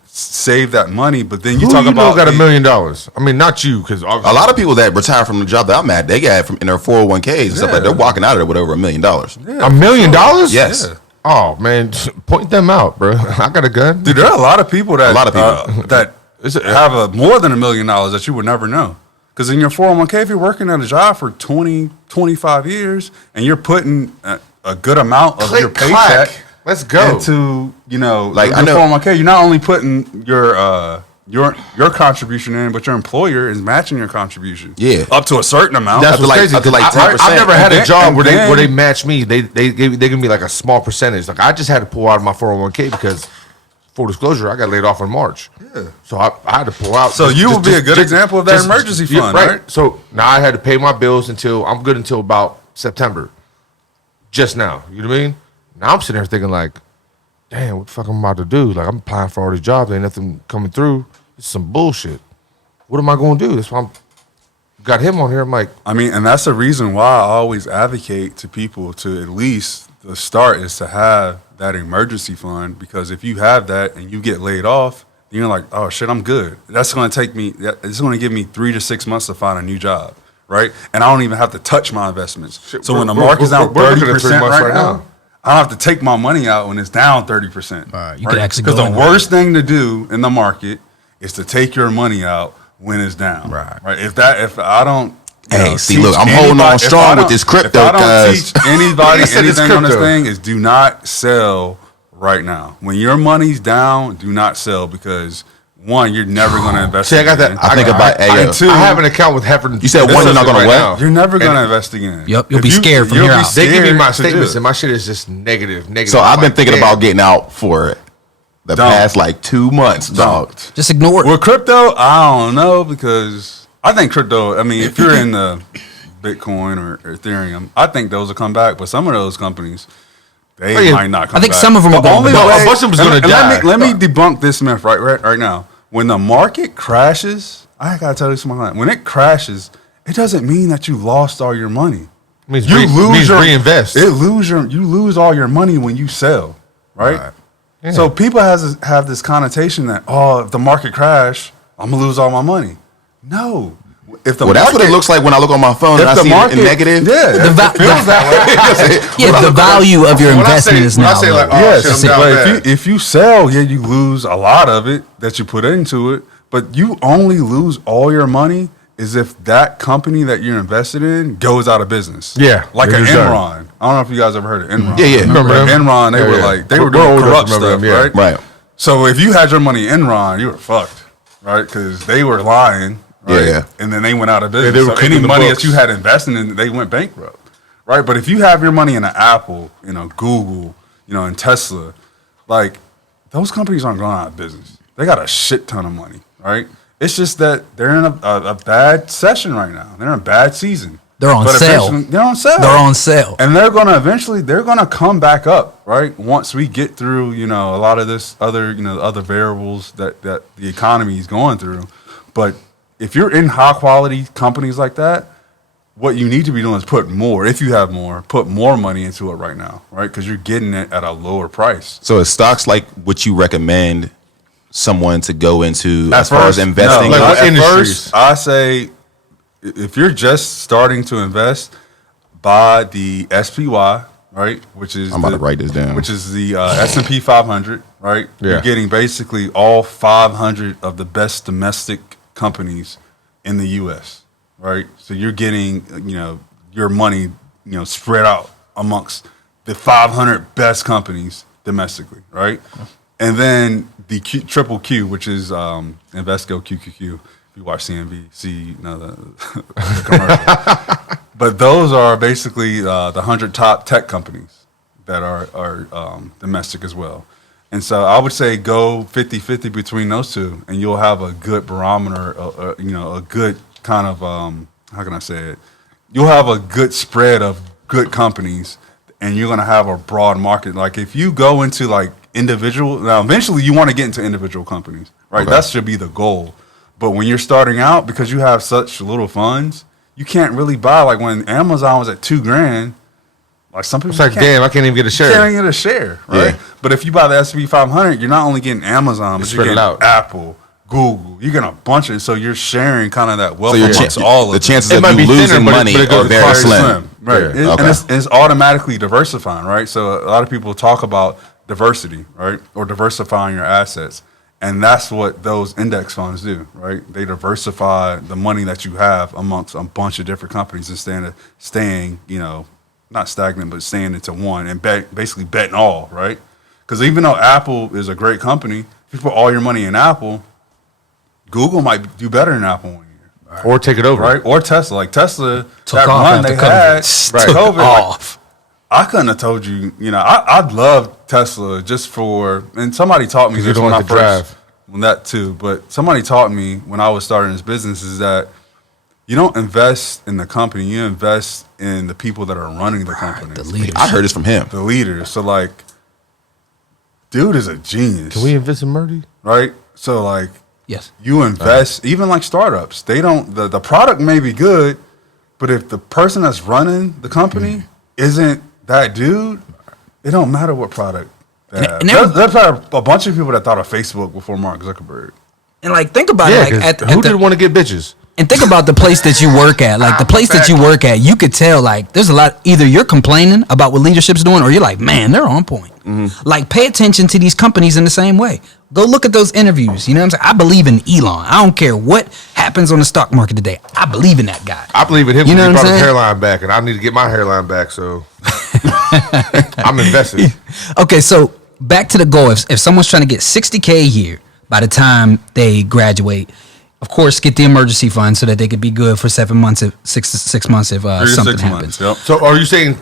save that money. But then you talk about got $1 million. I mean, not you, because A lot of people that retire from the job that I'm at, they got it from in their 401ks and stuff like that. They're walking out of it with over $1 million. $1 million? Yes. Yeah. Oh man, point them out, bro. I got a gun. Dude, there are a lot of people that that Is it- have more than $1 million that you would never know. Because in your 401k, if you're working at a job for 20, 25 years and you're putting a good amount of your Click, paycheck clack. Let's go. into, Like, your I know- 401k, you're not only putting your contribution in, but your employer is matching your contribution. Yeah. Up to a certain amount. That's Up to what's like- crazy. up to like 'cause I 10%. never had a And job then- where and they then- match me. They give me like a small percentage. Like I just had to pull out of my 401k because, full disclosure, I got laid off in March. Yeah. So I had to pull out. So you would be a good example of that emergency fund, right? So now I had to pay my bills until I'm good until about September. Just now, you know what I mean? Now I'm sitting there thinking like, damn, what the fuck I'm about to do? Like I'm applying for all these jobs, ain't nothing coming through. It's some bullshit. What am I going to do? That's why I'm got him on here. I'm like, I mean, and that's the reason why I always advocate to people to at least the start is to have that emergency fund, because if you have that and you get laid off, then you're like, oh shit, I'm good. That's going to take me, it's going to give me 3 to 6 months to find a new job, right? And I don't even have to touch my investments. Shit, So when the we're- market's we're- down we're looking at 3 30% months right right now, now. I don't have to take my money out when it's down 30%. Right, you could actually Because go the in worst thing to do in the market is to take your money out when it's down. Right. If I don't. Hey, see, teach look, I'm holding on if strong I with don't- this crypto, If I don't cuz. teach anybody He said it's anything on this crypto. thing, is do not sell right now. When your money's down, do not sell, because one, you're never going to invest. See, I got that. I think about two, I have an account with Heifer. You said one, you're not gonna what? You're never going to invest again. Yep, you'll be scared from you'll here be out. They give me my scared to do statements, it. and my shit is just negative. So I've been thinking damn. about getting out for the Don't. past like 2 months, dog. Just ignore it. With crypto, I don't know, because I think crypto, I mean, if you're in the Bitcoin or Ethereum, I think those will come back. But some of those companies, they yeah. might not come I think back. some of them are The going only back. way- A bunch of them is and gonna die. Let me debunk this myth right now. When the market crashes, I gotta tell you something. When it crashes, it doesn't mean that you lost all your money. Means You means your reinvest. You lose all your money when you sell, right? Yeah. So people have this connotation that, if the market crash, I'm gonna lose all my money. No, if the Well, that's what it looks like when I look on my phone and I see it in negative. Yeah, The va- it feels that way. Yeah, the value of your When I investment say- is when I now say, low. like, oh, Yes, shit, I'm down but bad. if you sell, you lose a lot of it that you put into it. But you only lose all your money is if that company that you're invested in goes out of business. Yeah, like it an is done. Enron. I don't know if you guys ever heard of Enron. Yeah, yeah. Remember Remember them? Enron? They Yeah, were yeah. like they were We're doing old enough corrupt to remember stuff, them, yeah. right? Right. So if you had your money in Enron, you were fucked, right? Because they were lying, right? Yeah. And then they went out of business. they were so cooking any the money books. that you had invested in, they went bankrupt, right? But if you have your money in an Apple, Google, in Tesla, like those companies aren't going out of business. They got a shit ton of money, right? It's just that they're in a bad session right now. They're in a bad season. They're on But sale. eventually- They're on sale. They're on sale. And they're gonna come back up, right? Once we get through, a lot of this other, other variables that the economy is going through. But if you're in high quality companies like that, what you need to be doing is put more money into it right now, right? Because you're getting it at a lower price. So is stocks like what you recommend someone to go into as far as investing? Like what at industries? first, I say if you're just starting to invest, buy the SPY, right? Which is I'm about to write this down. Which is the S&P 500, right? Yeah. You're getting basically all 500 of the best domestic companies in the U.S., right? So you're getting, your money, spread out amongst the 500 best companies domestically, right? And then the triple Q, which is Invesco QQQ. If you watch CNBC, the commercial. But those are basically the 100 top tech companies that are domestic as well. And so I would say go 50-50 between those two, and you'll have a good barometer, a good kind of, how can I say it? You'll have a good spread of good companies, and you're going to have a broad market. Like if you go into like individual, now eventually you want to get into individual companies, right? Okay. That should be the goal. But when you're starting out, because you have such little funds, you can't really buy. Like when Amazon was at $2,000, like some people It's like, damn, I can't even get a share. can't get a share, right? Yeah. But if you buy the S&P 500, you're not only getting Amazon, but you're spread it getting out. Apple, Google. You're getting a bunch of it. So you're sharing kind of that wealth So amongst all of the them. chances It of might you be thinner, losing but it- money but it goes are very quite slim. Right. Yeah. And Okay. it's automatically diversifying, right? So a lot of people talk about diversity, right? Or diversifying your assets. And that's what those index funds do, right? They diversify the money that you have amongst a bunch of different companies instead of staying, not stagnant, but staying into one and basically betting all, right? Because even though Apple is a great company, if you put all your money in Apple, Google might do better than Apple 1 year. Or take it over. Right? Or Tesla. Like Tesla, Took that off run after they COVID. had, Took COVID, off. I couldn't have told you, I'd love Tesla just for, and somebody taught me 'Cause you this don't when I like to first, drive. well, that too, but somebody taught me when I was starting this business is that you don't invest in the company, you invest in the people that are running the company, The leaders. I heard this from him. the leaders. So like, dude is a genius, Can we invest in Murdy? right? So like, Yes. you invest, even like startups, they don't, the product may be good, but if the person that's running the company isn't that dude, it don't matter what product they And- have. and There's probably a bunch of people that thought of Facebook before Mark Zuckerberg. And like think about Yeah, it, like 'cause at who the, didn't want to get bitches? and think about the place that you work at. Like the place that you work at, you could tell like there's a lot. Either you're complaining about what leadership's doing, or you're like, man, they're on point. Like pay attention to these companies in the same way. Go look at those interviews. You know what I'm saying? I believe in Elon. I don't care what happens on the stock market today. I believe in that guy. I believe in him. You know He what I'm brought his saying? hairline back, and I need to get my hairline back. So I'm invested. Okay, so back to the goal. If someone's trying to get $60K a year, by the time they graduate. Of course, get the emergency fund so that they could be good for 7 months, if 6 months if 3 to something 6 happens. months. Yep. So are you saying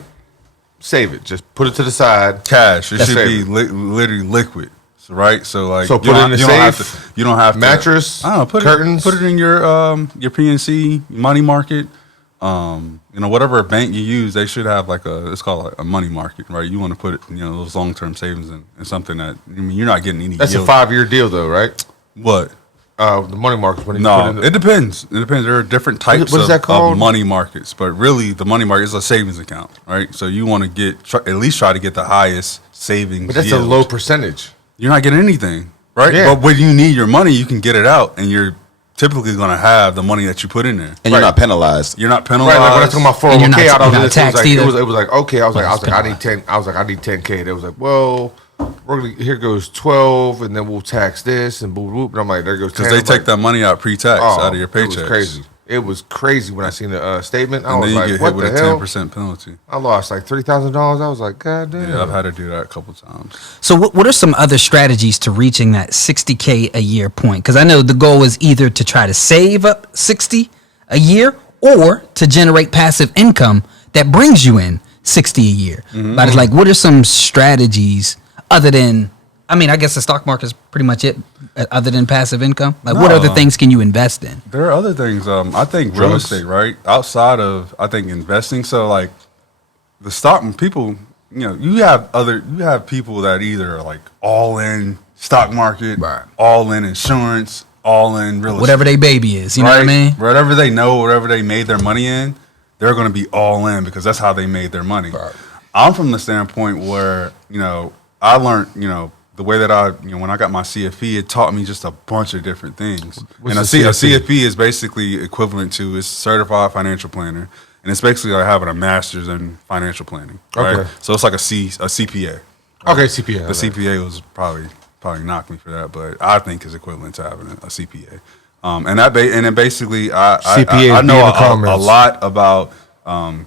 save it? Just put it to the side. Cash. It That's should be safe. literally liquid. So, right. So like, So put it in the you don't have safe, to. You don't have to. mattress, I don't know. Put curtains. Put it in your PNC money market. Whatever bank you use, they should have like it's called like a money market, right? You want to put it, those long term savings in something that you're not getting any. That's yield. a 5-year deal, though, right? What? The money market. When you put No, in the, it depends. It depends. There are different types what is that of called? money markets, but really the money market is a savings account, right? So you want to at least try to get the highest savings. but that's yield. a low percentage. You're not getting anything, right? Yeah. But when you need your money, you can get it out, and you're typically going to have the money that you put in there. And you're not penalized. You're not penalized. Right, like when I took my And you're not- 401k out, I you're not was taxed like, either. it was like, okay, I was like, It's I need 10. I was like, I need 10K. They was like, well, here goes 12, and then we'll tax this and boop boop. And I'm like, there goes 10. Because they I'm take like, that money out pre-tax out of your It paycheck. was crazy. It was crazy when I seen the statement. I And was then you like, get what hit with the a hell? 10% penalty. I lost like $3,000. I was like, God damn. Yeah, I've had to do that a couple times. So what are some other strategies to reaching that 60K a year point? Because I know the goal is either to try to save up 60 a year or to generate passive income that brings you in 60 a year. But it's like, what are some strategies other than, I guess the stock market is pretty much it, other than passive income? Like, what No. other things can you invest in? There are other things. I think real Drugs. estate, right? Outside of, I think investing. So like the stock people, you have people that either are like all in stock market, Right. all in insurance, all in real estate. Whatever they baby is, you know what I mean? Whatever they know, whatever they made their money in, they're going to be all in because that's how they made their money. Right. I'm from the standpoint where, I learned, the way that when I got my CFP, it taught me just a bunch of different things. What's And the a CFP? CFP is basically equivalent to it's certified financial planner, and it's basically like having a master's in financial planning. Right? Okay. So it's like a CPA. Okay, CPA. The CPA was probably knocked me for that, but I think is equivalent to having a CPA. And then basically I CPA know be in the a comments. lot about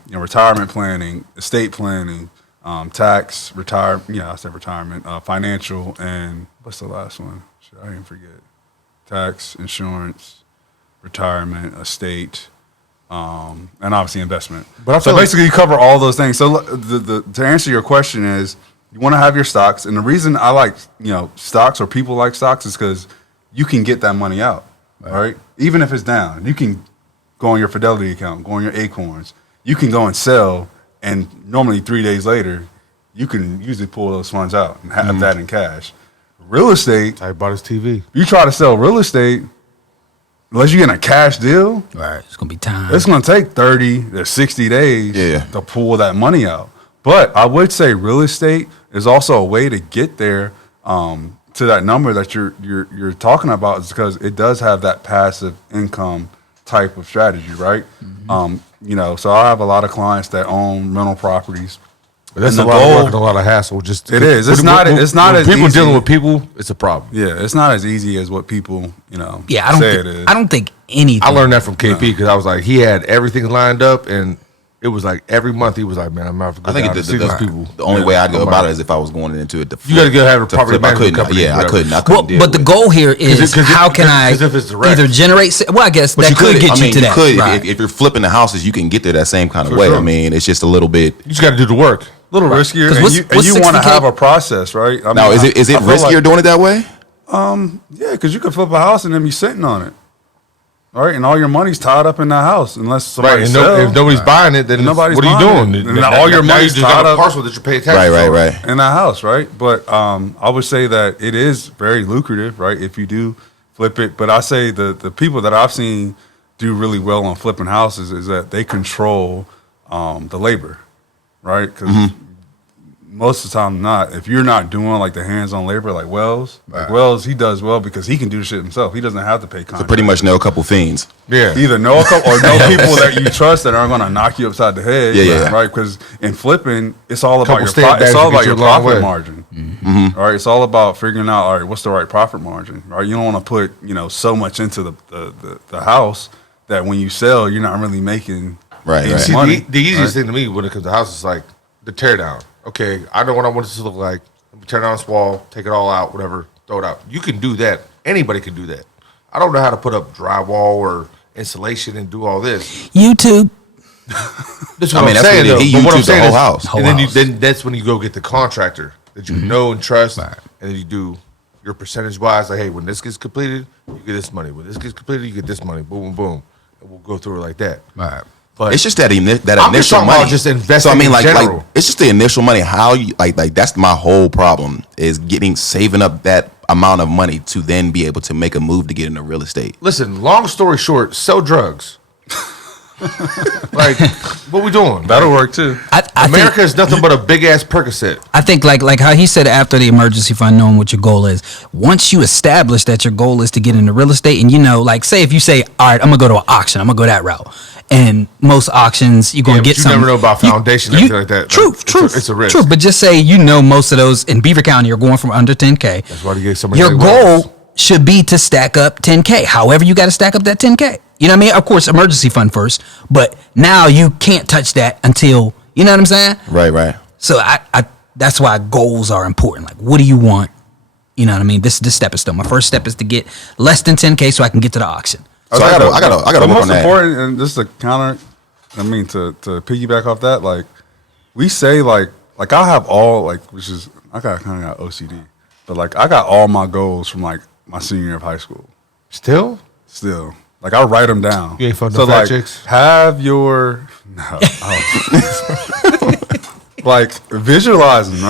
retirement planning, estate planning, tax, I said retirement, financial, and what's the last one? Shit, I didn't forget. Tax, insurance, retirement, estate, and obviously investment. But I So feel like- basically, you cover all those things. So to answer your question is, you want to have your stocks, and the reason I like stocks or people like stocks is because you can get that money out, right? Even if it's down, you can go on your Fidelity account, go on your Acorns. You can go and sell, and normally 3 days later, you can usually pull those funds out and have that in cash. Real estate, I bought his TV. you try to sell real estate, unless you get a cash deal, Right. It's going to be time. it's going to take 30 to 60 days Yeah. to pull that money out. But I would say real estate is also a way to get there to that number that you're talking about, is because it does have that passive income type of strategy, right? So I have a lot of clients that own rental properties. But that's And a the lot of goal- work and a lot of hassle. Just It is. It's when- not- when- it's not when as people easy. dealing with people. It's a problem. Yeah, it's not as easy as what people, Yeah, I don't say thi- it is. I don't think anything. I learned that from KP because I was like, he had everything lined up, and it was like every month he was like, man, I'm out to go I think down to see those people. the only way I'd go I'm about like- it is if I was going into it. You gotta go have a to property flip. I management couldn't. company, Yeah, I whatever. couldn't. I Well, couldn't deal but the with goal here is how can I because if it's direct. either generate. Well, I guess But that you could get you to you that. could Right. if you're flipping the houses, you can get there that same kind of For way. sure. I mean, it's just a little bit. You just got to do the work. A little riskier, 'Cause and what's- you, what's want to 60K? have a process, right? I Now, mean, is it I feel riskier like- doing it that way? Yeah, because you could flip a house and then be sitting on it, all right, and all your money's tied up in that house unless somebody Right, and sells. if nobody's buying it, then And nobody's what are you buying doing? it. And all your now money's you just got tied a up. parcel that you're paying taxes Right, on. right. in that house, right? But I would say that it is very lucrative, right? If you do flip it. But I say the people that I've seen do really well on flipping houses is that they control the labor, right? Because most of the time, not if you're not doing like the hands-on labor, like Wells. Like Wells, he does well because he can do shit himself. He doesn't have to pay contractors. So pretty much know a couple fiends. Yeah. Either know a couple or know people that you trust that aren't going to knock you upside the head. Yeah, yeah. Right? Because in flipping, it's all about Couple your stand it's bags all to about get your you a long profit way. margin. All right, it's all about figuring out, all right, what's the right profit margin. Right? You don't want to put so much into the house that when you sell, you're not really making Right, any right. See, money. the easiest thing to me when it comes to houses is like the tear down. Okay, I know what I want it to look like. Tear down this wall, take it all out, whatever, throw it out. You can do that Anybody can do that. I don't know how to put up drywall or insulation and do all this. YouTube. That's I what mean, I'm that's saying. what Though. he But what I'm YouTubed the saying whole is, house. Whole and then, house. then that's when you go get the contractor that you know and trust, and then you do your percentage wise. Like, hey, when this gets completed, you get this money. When this gets completed, you get this money. Boom, boom, boom, and we'll go through it like that. Right. But It's just that I'm just initial talking money. about just investing so I mean, in like general. it's just the initial money. How you like that's my whole problem is saving up that amount of money to then be able to make a move to get into real estate. listen, long story short, sell drugs. Like, what we doing? That'll work too. I America think, is nothing but a big ass Percocet. I think like how he said after the emergency fund, knowing what your goal is. Once you establish that your goal is to get into real estate, and like say if you say, all right, I'm gonna go to an auction, I'm gonna go that route. And most auctions, you're gonna get you something. never know about foundation and everything like that. Truth, Like, truth. it's a risk. Truth, but just say most of those in Beaver County are going from under 10K. That's why you get somebody. Your like goal Wells. should be to stack up 10K. However, you got to stack up that 10K. You know what I mean? Of course, emergency fund first, but now you can't touch that until, you know what I'm saying? Right. So I that's why goals are important. Like, what do you want? You know what I mean? This step is still. My first step is to get less than 10K so I can get to the auction. So I gotta The work most on that. important, and this is a counter. I mean, to piggyback off that, like we say, like I have all which is I kind of got OCD, but like I got all my goals from like my senior year of high school. Still. Like I write them down. You ain't fucking so no fat like chicks? have your no, like visualizing,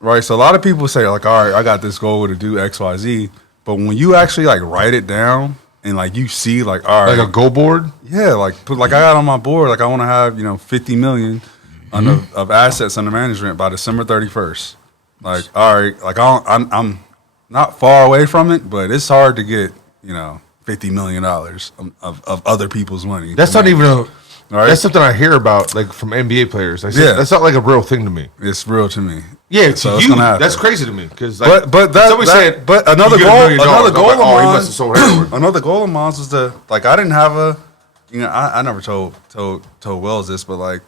right. So a lot of people say like, all right, I got this goal to do X, Y, Z, but when you actually like write it down and like you see like, all right, Like a goal board. yeah, like I got on my board, like I want to have 50 million of assets under management by December 31st. Like, all right, like I'm not far away from it, but it's hard to get $50 million of other people's money. That's not even a. Right? That's something I hear about, like from NBA players. Like, Yeah. that's not like a real thing to me. It's real to me. Yeah, So to it's you, gonna happen. that's crazy to me. Because, like, But another goal of mine was to like I didn't have a I never told Wells this, but like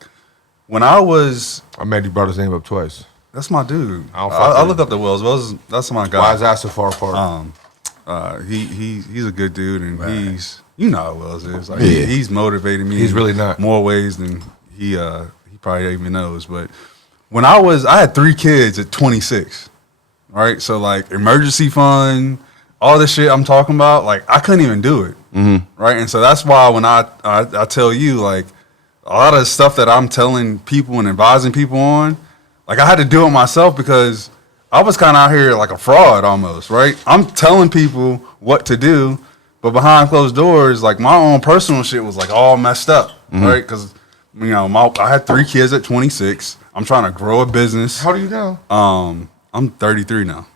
when I'm mad you brought his name up twice. that's my dude. I don't fuck I with look him. up to Wells. Wells that's my guy. Why is that so far apart? He's a good dude, and he's how Wells is. Like Yeah. he's motivated me. He's in really not. more ways than he probably even knows. But when I had 3 kids at 26, right? So like emergency fund, all this shit I'm talking about, like I couldn't even do it, right? And so that's why when I tell you like a lot of the stuff that I'm telling people and advising people on, like I had to do it myself because I was kind of out here like a fraud almost, right? I'm telling people what to do, but behind closed doors, like my own personal shit was like all messed up, right? Because I had 3 kids at 26. I'm trying to grow a business. How do you know? I'm 33 now.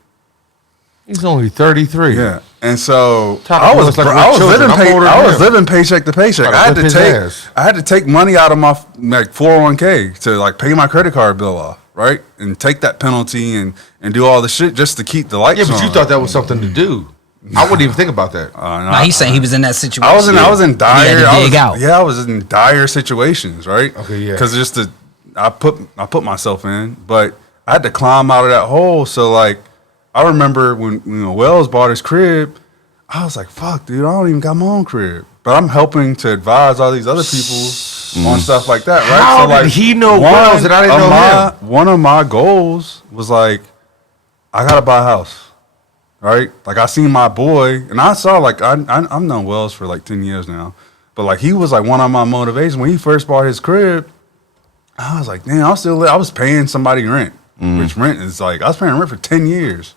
He's only 33. Yeah, and so Talk I to was us like I we're was children. living I'm older than I was him. living paycheck to paycheck. Gotta I had whip to his take ass. I had to take money out of my like 401k to like pay my credit card bill off, right? And take that penalty and do all the shit just to keep the lights Yeah, but on. you thought that was something to do. I wouldn't even think about that. Now he's saying he was in that situation. I was in dire. He had to I was, dig out. Yeah, I was in dire situations, right? Okay, yeah. Because I put myself in, but I had to climb out of that hole. So like, I remember when Wells bought his crib, I was like, "Fuck, dude, I don't even got my own crib." But I'm helping to advise all these other people on stuff like that, right? How so like, did he know Wells and I didn't know him? One of my goals was like, I gotta buy a house. Right, like I seen my boy, and I saw like I've known Wells for like 10 years now, but like he was like one of my motivations when he first bought his crib. I was like, damn, I was paying somebody rent, which rent is like I was paying rent for 10 years.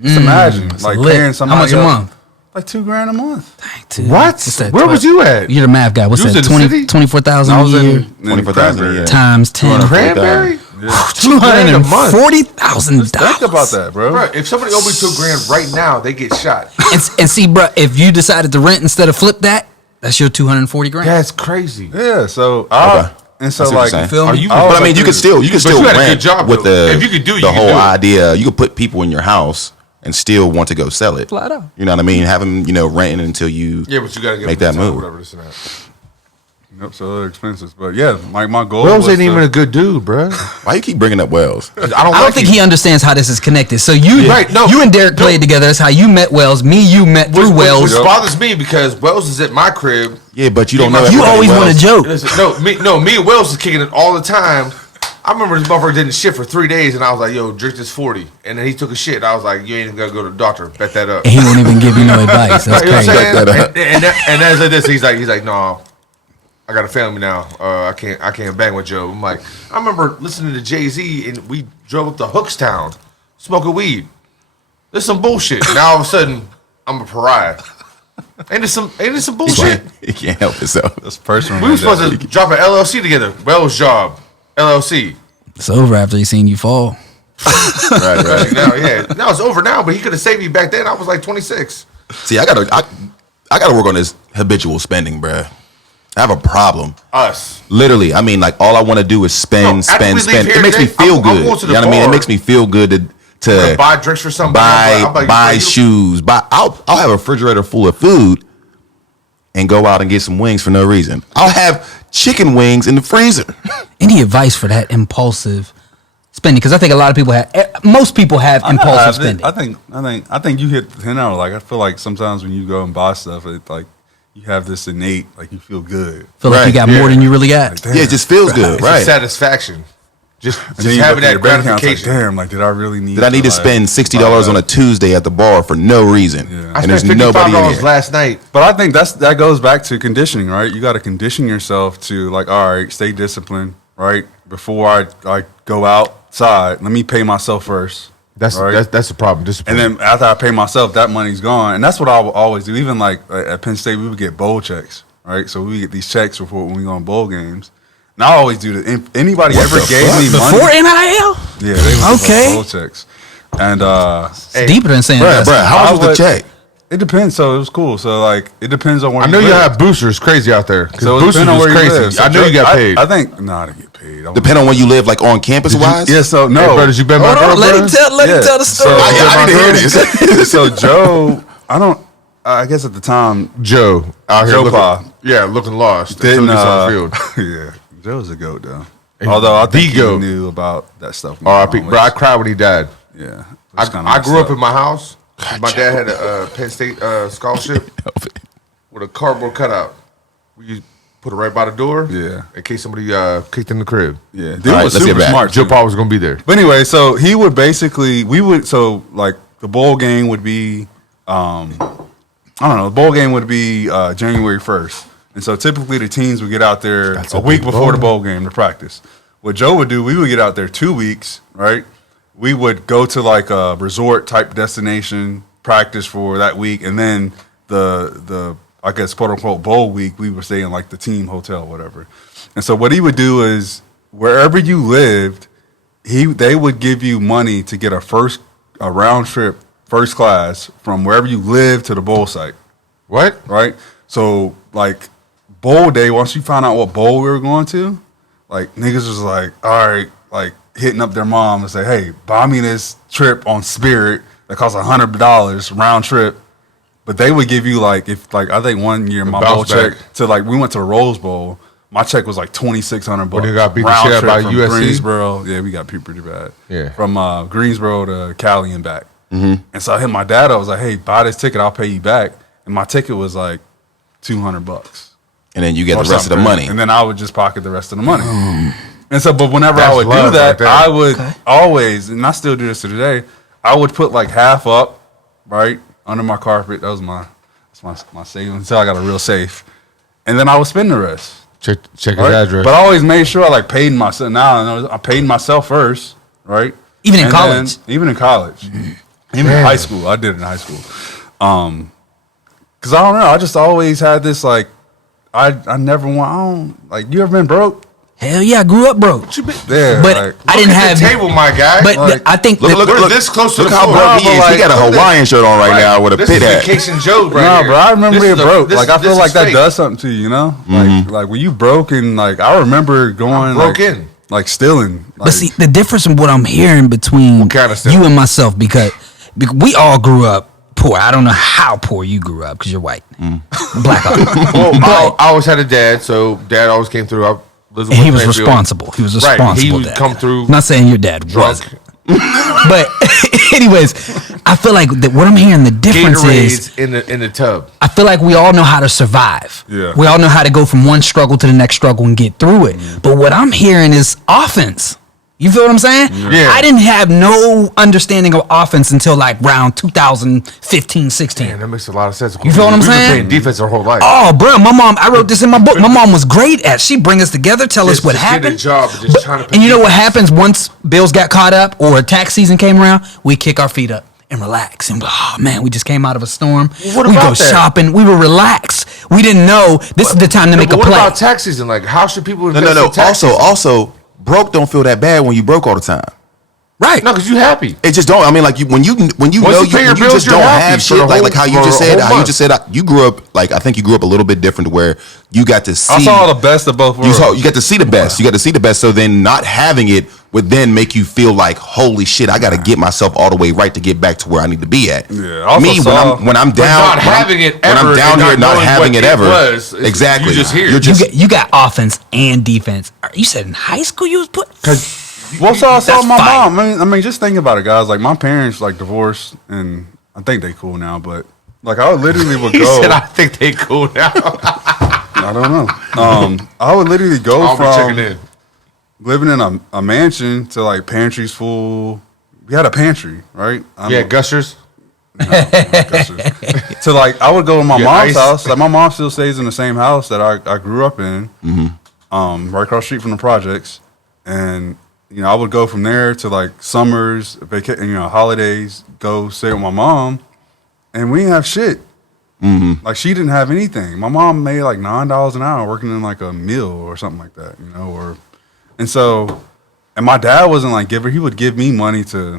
Just imagine like lit. paying somebody How much a else, month? like $2,000 a month. Dang, dude. What? What's that, Where was you at? You're the math guy. What's You was that? in the 20, city? 24,000 I a was year in 24,000 a year. times 10. Cranberry? $240,000. Think about that, bro. Bro, if somebody owed me $2,000 right now, they get shot. And see, bro, if you decided to rent instead of flip that, that's your 240 grand. That's crazy. Yeah, so Okay. and so I see what like you're saying. feel me? But I mean, you could still you had a rent good job, with though. the If you could do it, the you could whole do it. idea. You could put people in your house and still want to go sell it. Flat out. You know what I mean? Have them renting until you Yeah, but you got to get make them that time, move. whatever this and that. Yep, so they're expenses. But yeah, my goal Wells was ain't even a good dude, bro. Why you keep bringing up Wells? I don't think he understands how this is connected. So you, Right, no, you and Derek played together. That's how you met Wells. You met through Wells. Which bothers me because Wells is at my crib. Yeah, but you don't know. You everybody always want to Wells. joke. Listen, me and Wells is kicking it all the time. I remember this motherfucker didn't shit for 3 days, and I was like, "Yo, drink this 40." And then he took a shit. I was like, "You ain't even gonna go to the doctor. Bet that up." And he won't even give you no advice. That's You know what I'm crazy. saying? And as of this, he's like, "No, I got a family now. I can't bang with Joe." I'm like, I remember listening to Jay-Z, and we drove up to Hookstown, smoking weed. This some bullshit. Now all of a sudden, I'm a pariah. Ain't this some bullshit? He can't help himself. That's personal. We were supposed to drop an LLC together. Wells job, LLC. It's over after he seen you fall. Right. Now it's over now. But he could have saved me back then. I was like 26. See, I gotta work on this habitual spending, bruh. I have a problem. Us. Literally, I mean, like all I want to do is spend. After we leave Spend. here It makes me today, feel I'm good. going to You the know what I mean? It bar. makes me feel good to Buy drinks for somebody. I'm like, buy you- shoes. I'll have a refrigerator full of food and go out and get some wings for no reason. I'll have chicken wings in the freezer. Any advice for that impulsive spending? Because I think a lot of people most people have impulsive spending. I think you hit the 10 hour. Like I feel like sometimes when you go and buy stuff, it like you have this innate like you feel good. Feel like you got more than you really got. Damn. Yeah, it just feels good, It's right? a satisfaction. Just And then you having look at that your bank account, it's like, gratification. damn, like did I really need? Did I need to like, spend $60 buy on a that? Tuesday at the bar for no reason? Yeah. I And there's spent nobody in $55 here. last night. But I think that goes back to conditioning, right? You got to condition yourself to like, all right, stay disciplined, right? Before I go outside, let me pay myself first. That's right? that's the problem. Discipline. And then after I pay myself, that money's gone. And that's what I will always do. Even like at Penn State, we would get bowl checks, right? So we would get these checks before when we go on bowl games. And I always do that. If anybody What ever the gave fuck? me money, Before NIL? yeah, they would Okay. bowl checks. And It's deeper than saying Bruh, that. how much was the check? It depends. So it was cool. So like, it depends on where I know you live. have boosters crazy out there. Because So it boosters depends on was where you crazy. live. So I know you got paid. I think no, I didn't get paid. Depending on where you live, like on campus wise. Yeah. So no, Hey, brothers, you been my Hold girl, on, let him brothers? tell the story. I need to hear this. So Joe, I guess at the time Joe out here Joe looking, Pa. looking lost. didn't. Until he gets on the field. Yeah, Joe's a goat though. Although I think he goat. knew about that stuff. R.I.P. Bro, I cried when he died. Yeah, I grew up in my house. My dad had a Penn State scholarship with a cardboard cutout. We put it right by the door. Yeah. In case somebody kicked in the crib. Yeah, dude All right, was let's get super back. smart. Joe too. Paul was gonna be there. But anyway, so he would basically like the bowl game would be I don't know, the bowl game would be January 1st. And so typically the teams would get out there a week before the bowl game to practice. What Joe would do, we would get out there 2 weeks, right? We would go to like a resort type destination, practice for that week, and then the I guess quote unquote bowl week, we would stay in like the team hotel, whatever. And so what he would do is wherever you lived, they would give you money to get a round trip first class from wherever you live to the bowl site. What? Right? So like bowl day, once you found out what bowl we were going to, like niggas was like, all right, like hitting up their mom and say, hey, buy me this trip on Spirit that costs $100 round trip. But they would give you like I think one year my bowl bounce back. check to like we went to the Rose Bowl. My check was like $2,600. When you got beat the round shit out trip by from USC? Greensboro. Yeah, we got beat pretty bad. Yeah. From Greensboro to Cali and back. And so I hit my dad. I was like, hey, buy this ticket. I'll pay you back. And my ticket was like $200. And then you get Or the rest of the something. money. And then I would just pocket the rest of the money. And so, but whenever I That's would do love that, right there. I would always, and I still do this to today, I would put like half up, right, under my carpet. That's my savings until I got a real safe. And then I would spend the rest. Check his Right? address. But I always made sure I like paid myself. Now I know I paid myself first, right? Even in And college? then- even in college. Even in Damn. high school. I did it in high school. Cause I don't know. I just always had this like, I never want. I don't like. You ever been broke? Hell yeah, I grew up broke. There, But like, I didn't Look at have the table, my guy. But Like, I think We're this close to Look the how floor. broke he is. Like, He got a Hawaiian shirt on right now with a this pit is hat. Vacation Joe right no, here. bro. I remember This being is broke. this- Like I feel this like is that fake. does something to you, you know. Like when you broke and like I remember going broke like, in. like stealing. Like, But see, the difference in what I'm hearing between What kind of stuff? you and myself, because we all grew up poor. I don't know how poor you grew up because you're white, black. Well, I always had a dad, so dad always came through. And he was responsible. He was responsible. Right. He would dad. come through. I'm not saying your dad drunk. wasn't. But anyways, I feel like what I'm hearing the difference is Gatorades in the tub. I feel like we all know how to survive. Yeah. We all know how to go from one struggle to the next struggle and get through it. But what I'm hearing is offense. You feel what I'm saying? Yeah. I didn't have no understanding of offense until like round 2015, 16. Man, that makes a lot of sense. You feel what I'm We've been saying? playing defense our whole life. Oh, bro, my mom, I wrote this in my book. My mom was great at. She bring us together, tell us what Just get a happened. job, just trying to And you know what happens once bills got caught up or tax season came around? We kick our feet up and relax. And oh man, we just came out of a storm. What we go about that? shopping. We were relaxed. We didn't know this is the time to make a What play. about tax season? Like, how should people invest No. in tax season? Also, broke don't feel that bad when you broke all the time. Right. No, because you happy. It just don't. I mean, like when you Once know you pay your you bills, just you're don't happy have for shit the like whole- how you for just a said. whole How you month. just said you grew up like I think you grew up a little bit different where you got to see. I saw the best of both worlds. You got to see the best. You got to see the best. So then not having it would then make you feel like holy shit. I got to get myself all the way right to get back to where I need to be at. Yeah, I also Me saw- when I'm down, not having it when ever I'm down and here, not not knowing having what it it ever. was, Exactly. you just hear. You're just you got offense and defense. You said in high school you was put. Well, so I saw That's my fire. mom. I mean, just think about it, guys. Like my parents, like divorced, and I think they cool now. But like, I literally would He go. said, I think they cool now. I don't know. I would literally go I'll be checking from in. living in a mansion to like pantries full. We had a pantry, right? Yeah, gushers. To like, I would go to my Yeah, mom's ice. house. Like my mom still stays in the same house that I grew up in, right across the street from the projects, and you know I would go from there to like summers, holidays. Go stay with my mom, and we didn't have shit. Like she didn't have anything. My mom made like $9 an hour working in like a mill or something like that, and my dad wasn't like giver. He would give me money to,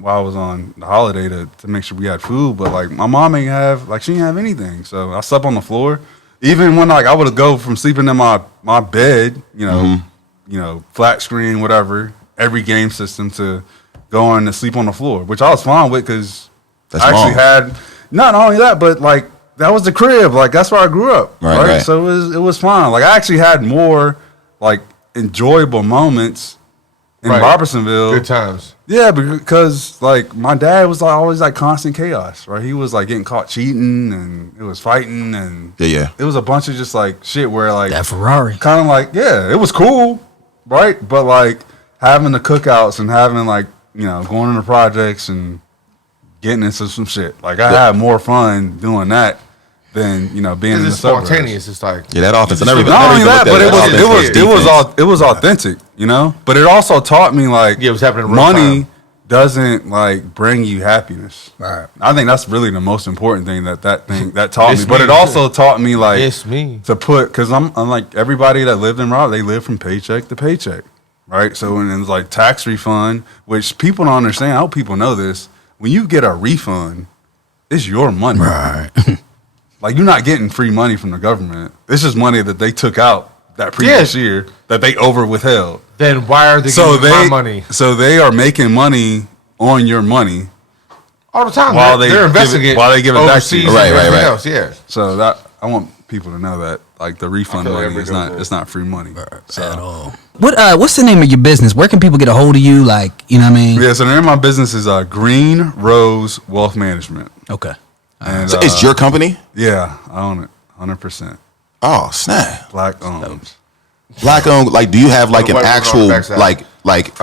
while I was on the holiday to make sure we had food. But like my mom she didn't have anything. So I slept on the floor. Even when like I would go from sleeping in my bed, flat screen, whatever, every game system to going to sleep on the floor, which I was fine with because That's I actually wrong. had not only that, but like that was the crib. Like that's where I grew up. Right. So it was fine. Like I actually had more like enjoyable moments in Right. Robertsonville. Good times. Yeah, because like my dad was like always like constant chaos, right? He was like getting caught cheating and it was fighting and Yeah. it was a bunch of just like shit where like That Ferrari. kind of like it was cool, right? But like having the cookouts and having like going into projects and getting into some shit. Like I had more fun doing that than being in Because the it's suburbs. spontaneous. It's like, Yeah, that offense. I Not never, Not never only even that, looked but at it offense versus defense. was authentic, But it also taught me like Yeah, it was happening in real money time. doesn't like bring you happiness. Right. I think that's really the most important thing that taught It's me. But me, it also taught me like It's me. to put because I'm like everybody that lived in Rob, they live from paycheck to paycheck, right? So when it's like tax refund, which people don't understand. I hope people know this. When you get a refund, it's your money. Right. Like you're not getting free money from the government. It's just money that they took out that previous year that they over withheld. then why are they So giving my money so they are making money on your money. all the time? While they're they investing give it- it while they give it back to you. overseas and Right, everything right. else, yeah. So that I want people to know that like the refund I feel money every is good not move. it's not free money. So At all. What's the name of your business? Where can people get a hold of you? Like, you know what I mean? yeah, so the name of my business is Green Rose Wealth Management. Okay. And So it's your company? yeah, I own it 100%. Oh, snap. Black owned. Black owned. Like, do you have like an What- what's on actual the backside? like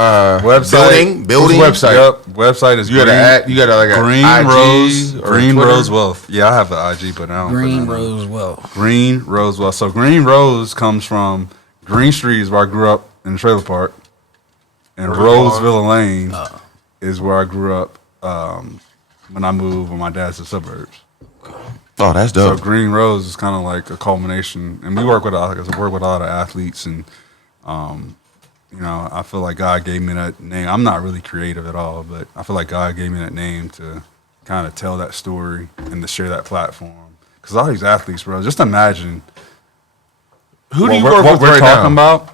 Website. building? What's the website? Yep. Website is You got Green, you got like a Green IG Rose or Green Twitter? Rose Wealth. Yeah, I have the IG, but I don't. put Green it on. Rose Well. Green Rose Wealth. So Green Rose comes from Green Street is where I grew up in the trailer park, and Roseville Lane is where I grew up when I moved with my dad to the suburbs. Oh, that's So dope. Green Rose is kind of like a culmination, and we work with a lot of athletes, and I feel like God gave me that name. I'm not really creative at all, but I feel like God gave me that name to kind of tell that story and to share that platform. Because all these athletes, bro, just imagine Who do what you we're, work what with we're right talking now? about.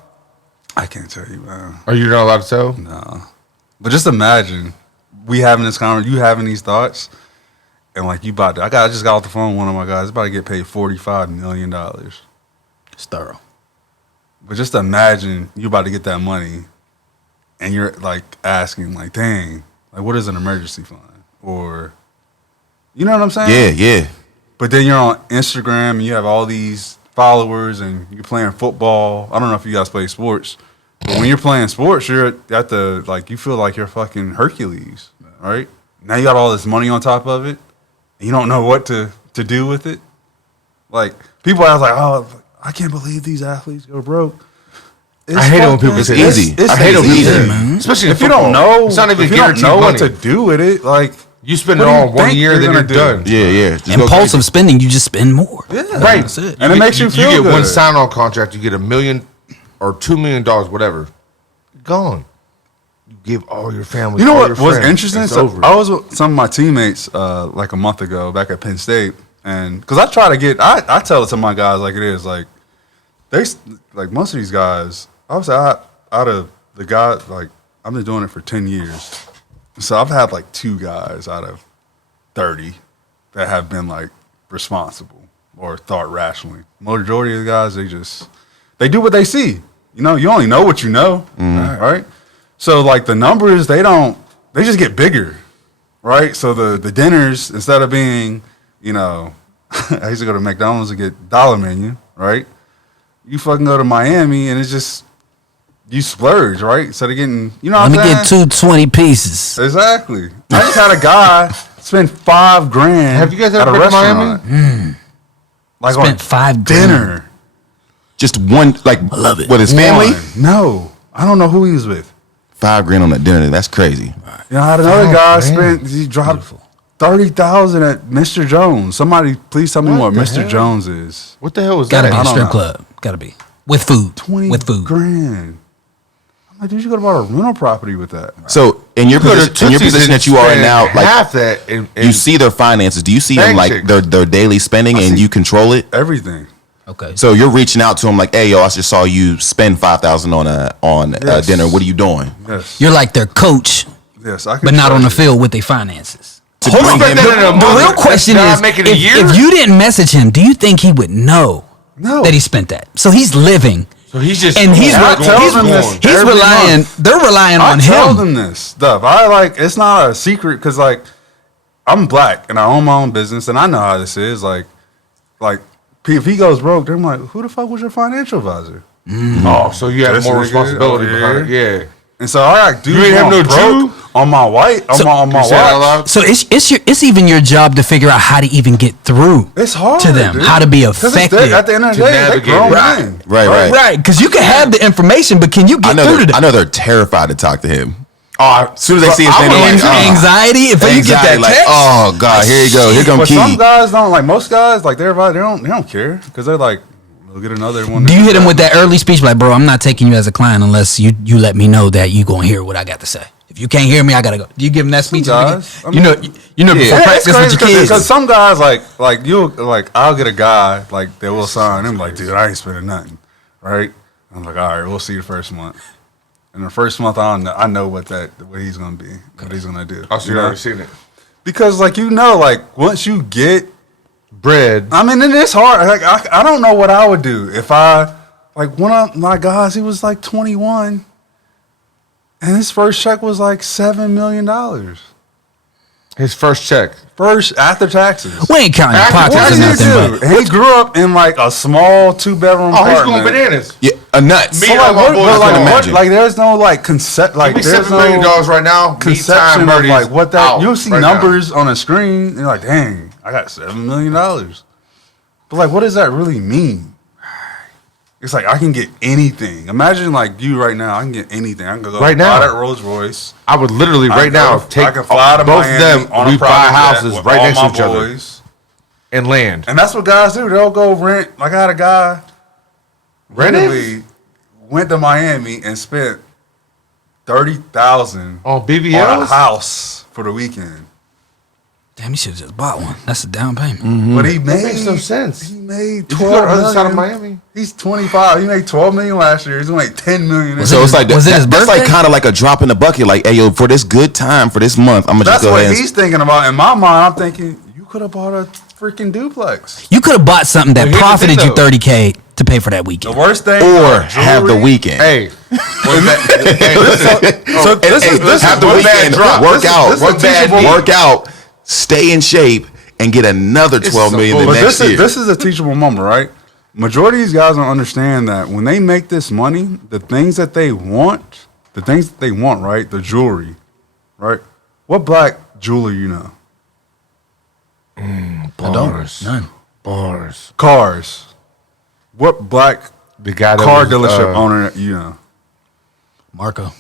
I can't tell you, man. Are you not allowed to tell? No, but just imagine we having this conversation, you having these thoughts, and like you about to, I just got off the phone with one of my guys, about to get paid $45 million. It's thorough. But just imagine you about to get that money and you're like asking like, dang, like what is an emergency fund? Or, you know what I'm saying? Yeah. But then you're on Instagram and you have all these followers and you're playing football. I don't know if you guys play sports, but when you're playing sports, you're at the, like, you feel like you're fucking Hercules, right? Now you got all this money on top of it and you don't know what to do with it. Like, people are like, oh, I can't believe these athletes go broke. I hate it when people say easy. I hate it when people say, man. especially in if you football. don't know, It's not even if you don't guaranteed know money. what to do with it, like, You spend what it do all you in 1 think year, then you're you're gonna do? done. Yeah. Just go Impulsive crazy. spending, you just spend more. Yeah. Right. That's it. And it makes you feel You get one good. sign-on contract, you get $1 million or $2 million, whatever. Gone. You give all your family. You know all what your was friends. interesting? It's So over. I was with some of my teammates like a month ago back at Penn State, and because I try to get, I tell it to my guys like it is, like they, like most of these guys, I was out of the guys, like I've been doing it for 10 years, so I've had like 2 guys out of 30 that have been like responsible or thought rationally. Majority of the guys, they do what they see. You know, you only know what you know, right? So like the numbers, they just get bigger, right? So the dinners, instead of being, you know, I used to go to McDonald's and get dollar menu, right? You fucking go to Miami and it's just, you splurge, right? Instead of getting, you know what Let I'm me saying? get 2 20 pieces. Exactly. I just had a guy spend $5,000. Have you guys at ever a been to restaurant. Miami? Like Spent on $5,000. dinner. Just one, like, I love it. with his family. One. No, I don't know who he was with. $5,000 on a dinner. That's crazy. You know, I had another guy $5,000. he dropped 30,000 at Mr. Jones. Somebody please tell me what What the Mr. hell? Jones is. What the hell was Gotta that? be I a don't strip know. club. Gotta be. With food. 20 With food. grand. I'm like, dude, you could have bought a rental property with that. So in your position that you are in now, like half that, and you see their finances. Do you see them Bank like checks. their daily spending and see- you control it? Everything. Okay. So you're reaching out to them like, hey, yo, I just saw you spend $5,000 on Yes. dinner. What are you doing? Yes. You're like their coach, Yes, I can but not on the trust you. field with their finances. To Hold on, bring him- that in a The month. real question That's is, not making a year. if you didn't message him, do you think he would know No. that he spent that? So he's living, So he's just and he's I tell he's, them this he's every relying. month. They're relying I on tell him. them this stuff. I like, it's not a secret because like I'm black and I own my own business and I know how this is. Like if he goes broke, they're like, who the fuck was your financial advisor? Oh, so you have This more nigga responsibility over behind it. here. Yeah. And so I got dudes You ain't have going no broke on my white on my You say that out watch. loud? So it's even your job to figure out how to even get through. It's hard to them, dude. how to be 'Cause it's effective. at the end of the To day, they navigate grown it. men. Right. Right, because you can have the information, but can you get through to them? I know they're terrified to talk to him. Oh, As soon as they see his name, they're like, Anxiety. If you get that like, text, oh god, here you go, here come But Key. some guys don't, like most guys, like they don't care because they're like, we'll get another one. do you hit him with that early speech like, bro, I'm not taking you as a client unless you let me know that you gonna hear what I got to say. If you can't hear me, I gotta go. Do you give him that speech? guys, I You know, mean- before Yeah, practice with your kids. because some guys I'll get a guy like that will sign him like, dude, I ain't spending nothing, right? I'm like, all right, we'll see the first month. And the first month, I know what he's gonna be, what he's gonna do. Oh, so you you know? already seen it. Because once you get, Bread. I mean, it is hard. Like I don't know what I would do if one of my guys, he was like 21, and his first check was like $7 million. His first check. First after taxes. We ain't counting your After- pockets what or did he nothing, do? but And he grew up in like a small 2-bedroom Oh, he's apartment. going bananas. Yeah, nuts. Me So and like, my what, boys but like, can what, imagine. like, there's no like concept, like Give me there's $7 million no right now. conception of like what that. You'll see right now. numbers on a screen, and you're like, dang, I got $7 million. But like, what does that really mean? It's like I can get anything. Imagine like you right now. I can get anything. I can go Right buy now. that Rolls Royce. I would literally I right can now go- take I can fly to both Miami of them. on a We buy private jet houses with right all next to my each other boys. and land. And that's what guys do. They'll go rent. Like I had a guy randomly went to Miami and spent $30,000 On on a BBLs? house for the weekend. damn, you should have just bought one. That's a down payment. But he made makes no sense. He made Did you go to 12 the other side of million. Miami? He's 25. He made 12 million last year. He's gonna make 10 million. this Was year. So it's like Was it his that's like birthday? kind of like a drop in the bucket. Like, hey, yo, for this good time for this month, I'm gonna That's just go what ahead. he's thinking about. In my mind, I'm thinking you could have bought a freaking duplex. You could have bought something that But here's the profited thing, you though. $30K to pay for that The weekend. worst thing, Or about have the jewelry- weekend. Hey, So this is Have the one bad weekend. drop. Work This is- out. this is One bad teachable. knee. Work out. Stay in shape and get another This is 12 some million the bullshit. But next year. this is a teachable moment, right? Majority of these guys don't understand that when they make this money, the things that they want, right? The jewelry, right? What black jeweler you know? bars, None. bars. Cars. What black The guy that car was, dealership owner you know? Marco.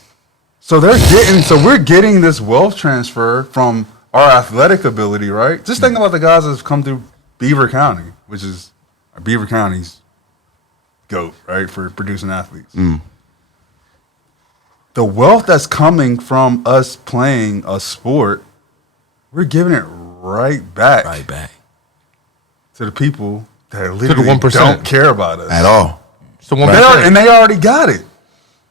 So we're getting this wealth transfer from our athletic ability, right? Just think about the guys that's come through Beaver County, which is Beaver County's GOAT, right, for producing athletes. The wealth that's coming from us playing a sport, we're giving it right back Right back. to the people that literally 1%. don't care about us. At all. So one And they already got it.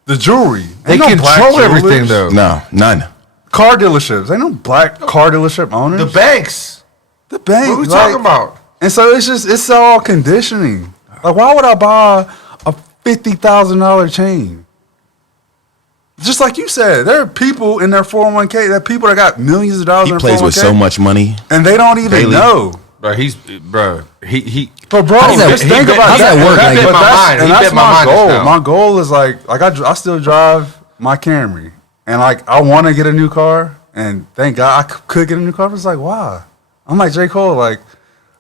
The jewelry. they Ain't no black control everything jewelers. though. No, none. Car dealerships. Ain't no black car dealership owners. The banks. The bank. What are we like- talking about? And so it's all conditioning. Like, why would I buy a $50,000 chain? Just like you said, there are people in their 401k, there are people that got millions of dollars He in their plays with 401k, so much money. and they don't even daily. know. Bro, he. But bro, How does that- just he think bet- about how's that. that work? But Like- He bet my mind. and He that's bet my my mind just goal. now. My goal is like I still drive my Camry, and like I want to get a new car, and thank God I could get a new car. But it's like, why? I'm like J. Cole, like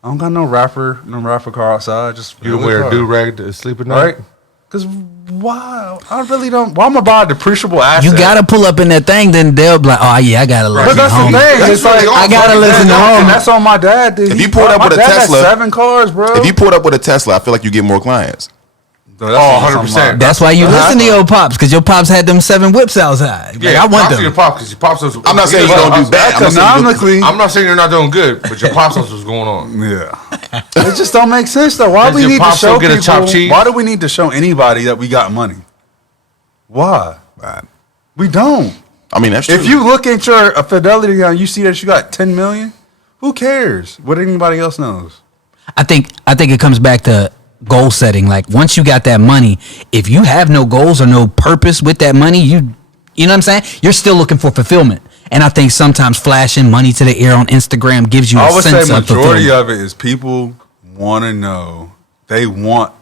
I don't got no rapper car outside. Just You build a wear car. a do rag to sleep at night. right? Because why? I really don't. Why am I buy a depreciable asset? You gotta pull up in that thing, then they'll be like, oh yeah, I gotta But listen that's to the home. thing. That's It's like really I gotta awesome. listen to and home. that's on my dad. Dude. If you pulled up my with a dad got Tesla- 7 cars, bro. If you pulled up with a Tesla, I feel like you get more clients. Dude, that's Oh, on 100%. my- That's why you That's listen to what- your pops, because your pops had them 7 whips outside. Like, I want props to them. your pops because your pops was. I'm not saying you don't do bad. I'm not saying you do- Economically, I'm not saying you're not doing good, but your pops knows what's going on. yeah. It just don't make sense though. Why Does we your need to pop show still get a people? chopped cheese? Why do we need to show anybody that we got money? Why? We don't. I mean, that's true. If you look at your Fidelity account, you see that you got 10 million. Who cares what anybody else knows? I think it comes back to goal setting. Like once you got that money, if you have no goals or no purpose with that money, you know what I'm saying? You're still looking for fulfillment. And I think sometimes flashing money to the air on Instagram gives you a I would say sense of majority fulfillment. of it is people want to know. They want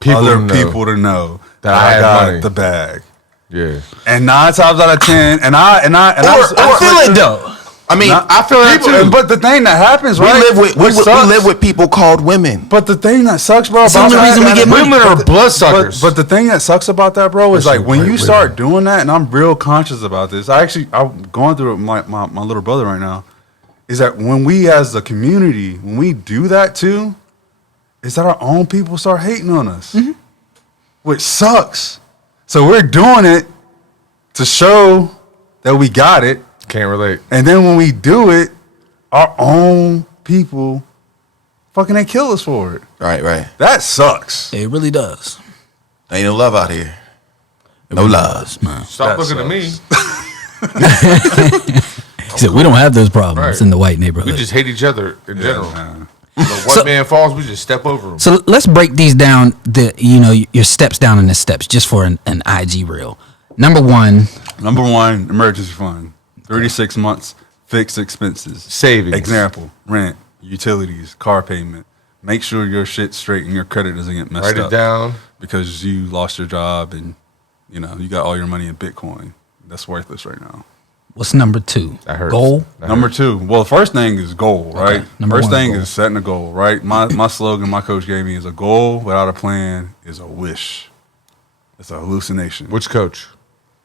People other to know people to know that that I I have got money. the bag. Yeah. And 9 times out of 10, I I feel it though. I mean, Not- I feel that people- too. But the thing that happens, we right? live with we which sucks, live with people called women. But the thing that sucks, bro, It's the about only that- reason we get money. Women are but the- bloodsuckers. But the thing that sucks about that, bro, is Especially like when white you women. start doing that, and I'm real conscious about this. I'm going through it with my little brother right now. Is that when we as a community, when we do that too, is that our own people start hating on us, which sucks. So we're doing it to show that we got it. Can't relate. And then when we do it, our own people fucking they kill us for it. Right. That sucks. It really does. Ain't no love out here. It No really love. does, man. Stop That looking at me. He said, we don't have those problems Right. in the white We neighborhood. just hate each other in general. Man. The white So- man falls, we just step over him. So let's break these down. Your steps down in the steps, just for an IG reel. Number 1, Number 1, emergency fund. 36 months, fixed expenses. Savings. Example, rent, utilities, car payment. Make sure your shit's straight and your credit doesn't get messed Write up. it down. Because you lost your job and, you got all your money in Bitcoin. That's worthless right now. what's number 2? That hurts. Goal. That Number hurts. 2, well, the first thing is goal, right? Number First 1 thing goal. is setting a goal, right? My slogan my coach gave me is a goal without a plan is a wish. It's a hallucination. Which coach?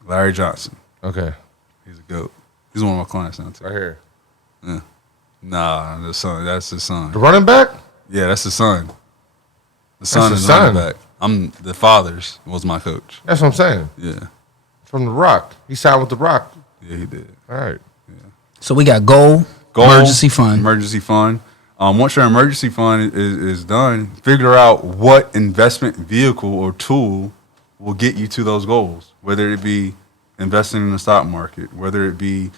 Larry Johnson. Okay. He's a GOAT. He's one of my clients now, too. Right here. Nah, the son. That's his son. The running back? Yeah, that's his son. The son his is son. running back. I'm the father's was my coach. That's what I'm saying. Yeah, From The Rock. He signed with The Rock. yeah, he did. All right. So we got goal, Goal, emergency fund. Emergency fund. Once your emergency fund is done, figure out what investment vehicle or tool will get you to those goals. Whether it be investing in the stock market, whether it be